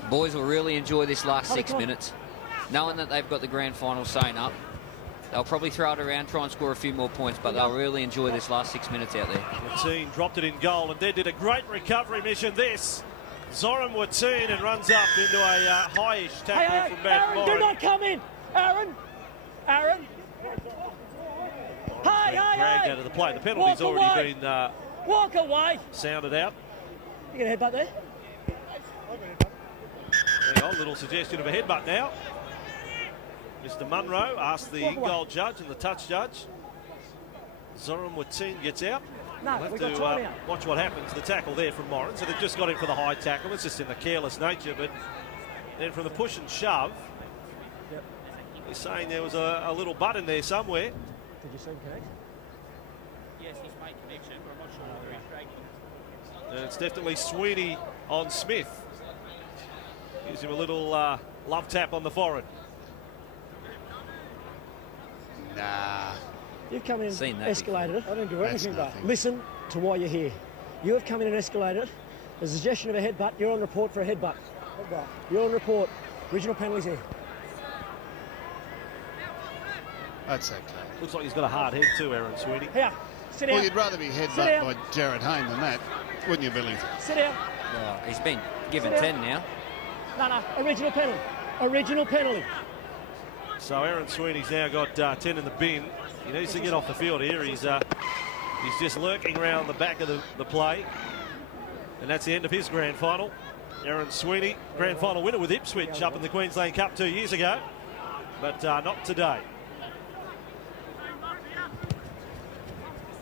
Boys will really enjoy this last 6 minutes. Knowing that they've got the grand final sewn up, they'll probably throw it around, try and score a few more points, but they'll really enjoy this last 6 minutes out there. Watine dropped it in goal and then did a great recovery mission. This Zoran Watine and runs up into a high-ish tackle from Matt Moran. Do not come in, Aaron. Dragged out of the play. The penalty's already been walk away. Sounded out. You get a headbutt there? Hang on, little suggestion of a headbutt now. Mr. Munro asked the in-goal judge and the touch judge. Zoran Watine gets out. No, we'll have to watch what happens. The tackle there from Moran. So they've just got him for the high tackle. It's just in the careless nature, but then from the push and shove, he's saying there was a little butt in there somewhere. Did you see him connect? Yes, he's made connection, but I'm not sure whether he's dragging. And it's definitely Sweeney on Smith. Gives him a little love tap on the forehead. Nah. You've come in and escalated it. I didn't do anything, but listen to why you're here. You have come in and escalated it. There's a suggestion of a headbutt. You're on report for a headbutt. You're on report. Original penalties here. That's okay. Looks like he's got a hard head too, Aaron Sweeney. Here, sit down. Well, you'd rather be headbutt by Jared Hayne than that, wouldn't you, Billy? Sit down. Well, he's been given 10 now. No, original penalty. Original penalty. So Aaron Sweeney's now got 10 in the bin. He needs to get off the field here. He's just lurking around the back of the play. And that's the end of his grand final. Aaron Sweeney, grand final winner with Ipswich up in the Queensland Cup 2 years ago. But not today.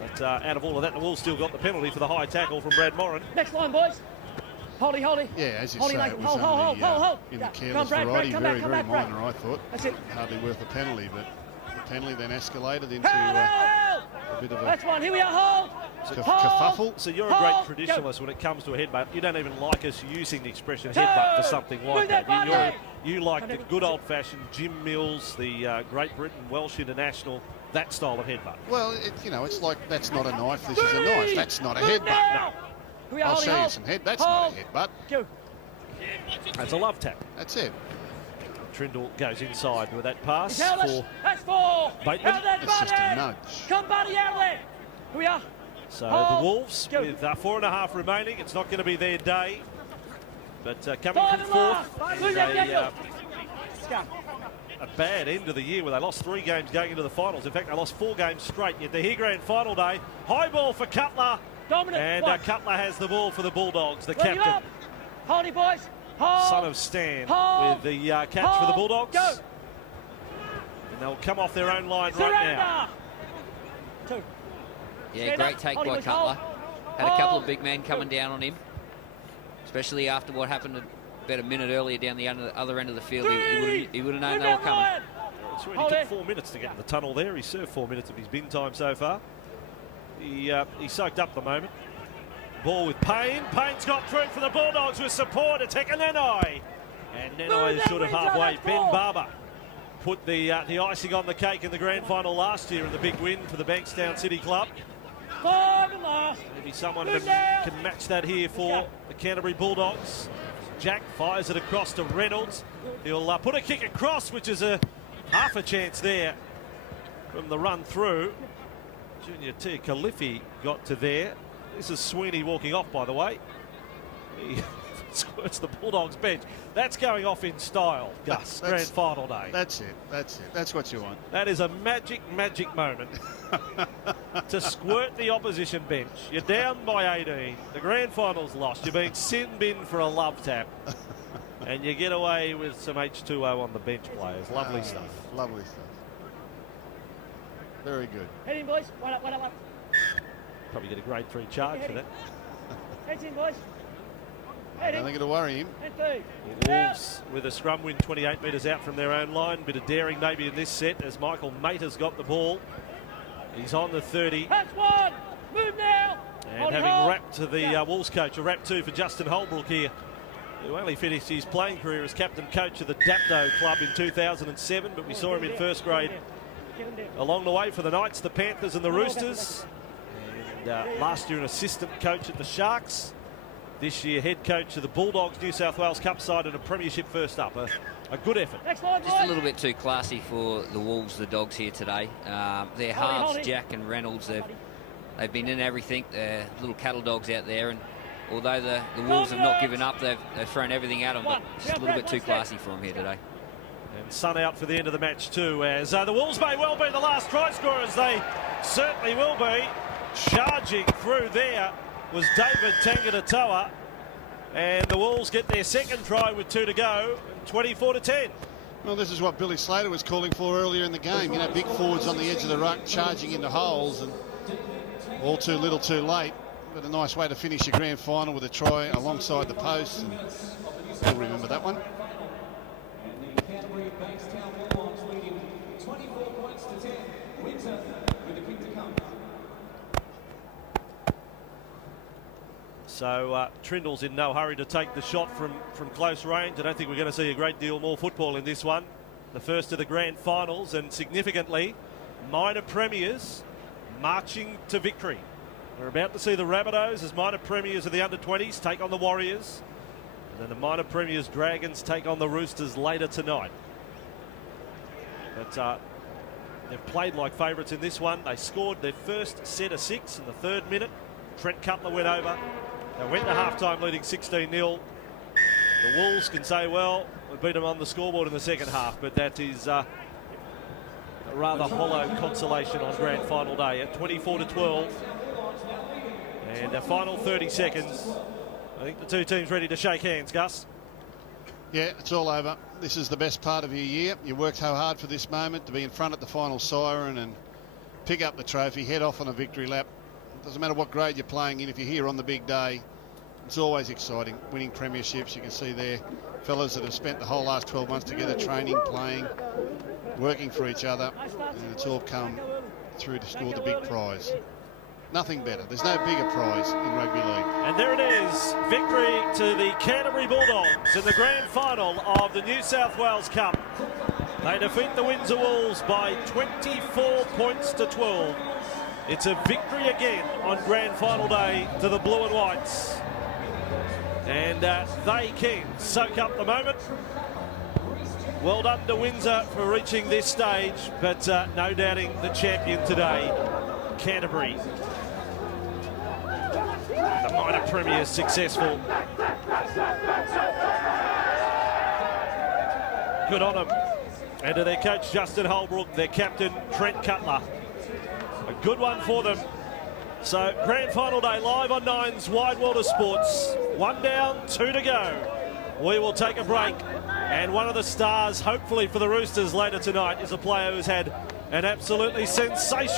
But out of all of that, the Wolves still got the penalty for the high tackle from Brad Moran. Next line, boys. Holdy. Yeah, as you Holdy, say, it was hold. in the careless variety, very minor, I thought. That's it. Hardly worth a penalty, but the penalty then escalated into a bit of a... That's one. Here we are, hold. kerfuffle. So you're a great traditionalist when it comes to a headbutt. You don't even like us using the expression headbutt for something like that. You like the good old-fashioned Jim Mills, the Great Britain Welsh International, that style of headbutt. Well, it's like that's not a knife, this is a knife. That's not a headbutt. No. I'll show you some head. That's not a headbutt. That's a love tap. That's it. Trindle goes inside with that pass for Bateman. It's just a nudge. Come, buddy, out of there. Here we are. So the Wolves with 4.5 remaining. It's not going to be their day. But coming from fourth, is a bad end of the year where they lost 3 games going into the finals. In fact, they lost 4 games straight. Yet they're here grand final day. High ball for Cutler. And Cutler has the ball for the Bulldogs, the captain. Hold it, boys. Hold. Son of Stan with the catch for the Bulldogs. Go. And they'll come off their own line right now. Yeah, great take by Cutler. Had a couple of big men coming down on him, especially after what happened about a minute earlier down the other end of the field. He would have known they were coming. It's really took 4 minutes to get in the tunnel there. He served 4 minutes of his bin time so far. He soaked up the moment. Ball with Payne. Payne's got through for the Bulldogs with support. It's Nenai. And Nenai is sort of halfway. Ben Barber put the icing on the cake in the grand final last year in the big win for the Bankstown City Club. Maybe someone can match that here for the Canterbury Bulldogs. Jack fires it across to Reynolds. He'll put a kick across, which is half a chance there from the run through. Junior Tia Kalifi got to there. This is Sweeney walking off, by the way. He squirts the Bulldogs bench. That's going off in style, Gus. Grand final day. That's it. That's what you want. That is a magic moment to squirt the opposition bench. You're down by 18. The grand final's lost. You're being sin-binned for a love tap. And you get away with some H2O on the bench players. Lovely stuff. Lovely stuff. Very good. Head in, boys. One up. Probably get a grade 3 charge for that. Heads in, boys. I don't think it'll worry him. Wolves with a scrum win 28 metres out from their own line. Bit of daring maybe in this set as Michael Mater's got the ball. He's on the 30. That's one. Move now. And having wrapped to the Wolves coach, a wrap 2 for Justin Holbrook here, who only finished his playing career as captain coach of the Dapto club in 2007, but we saw him in first grade along the way for the Knights, the Panthers and the Roosters. And last year an assistant coach at the Sharks. This year head coach of the Bulldogs New South Wales Cup side and a premiership first up. A good effort. Just a little bit too classy for the Wolves, the Dogs here today. Their halves, Jack and Reynolds, they've been in everything. They're little cattle dogs out there, and although the Wolves have not given up, they've thrown everything at them, but just a little bit too classy for them here today. And Sun out for the end of the match too, as the Wolves may well be the last try scorers. They certainly will be. Charging through there was David Tangata-Toa, and the Wolves get their second try with 2 to go, 24-10. Well, this is what Billy Slater was calling for earlier in the game. You know, big forwards on the edge of the ruck charging into holes, and all too little too late. But a nice way to finish your grand final with a try alongside the post. And you'll remember that one. And the Canterbury Bankstown Bulldogs leading 24 points to 10. Winter with the kick to come. So Trindle's in no hurry to take the shot from close range. I don't think we're going to see a great deal more football in this one. The first of the grand finals, and significantly, minor premiers marching to victory. We're about to see the Rabbitohs as minor premiers of the under-20s take on the Warriors. And then the minor premiers Dragons take on the Roosters later tonight. But they've played like favourites in this one. They scored their first set of 6 in the 3rd minute. Trent Cutler went over. They went to half-time leading 16-0. The Wolves can say, well, we beat them on the scoreboard in the second half, but that is a rather hollow consolation on grand final day at 24-12. And the final 30 seconds. I think the two teams ready to shake hands, Gus. Yeah, it's all over. This is the best part of your year. You worked so hard for this moment to be in front at the final siren and pick up the trophy, head off on a victory lap. It doesn't matter what grade you're playing in. If you're here on the big day, it's always exciting. Winning premierships, you can see there fellas that have spent the whole last 12 months together, training, playing, working for each other, and it's all come through to score the big prize. Nothing better. There's no bigger prize in rugby league. And there it is, victory to the Canterbury Bulldogs in the grand final of the New South Wales Cup. They defeat the Windsor Wolves by 24 points to 12. It's a victory again on grand final day to the Blue and Whites. And they can soak up the moment. Well done to Windsor for reaching this stage, but no doubting the champion today, Canterbury. The minor premiers successful. Good on them. And to their coach, Justin Holbrook, their captain, Trent Cutler. A good one for them. So, grand final day live on Nine's Wide World of Sports. 1 down, 2 to go. We will take a break. And one of the stars, hopefully for the Roosters later tonight, is a player who's had an absolutely sensational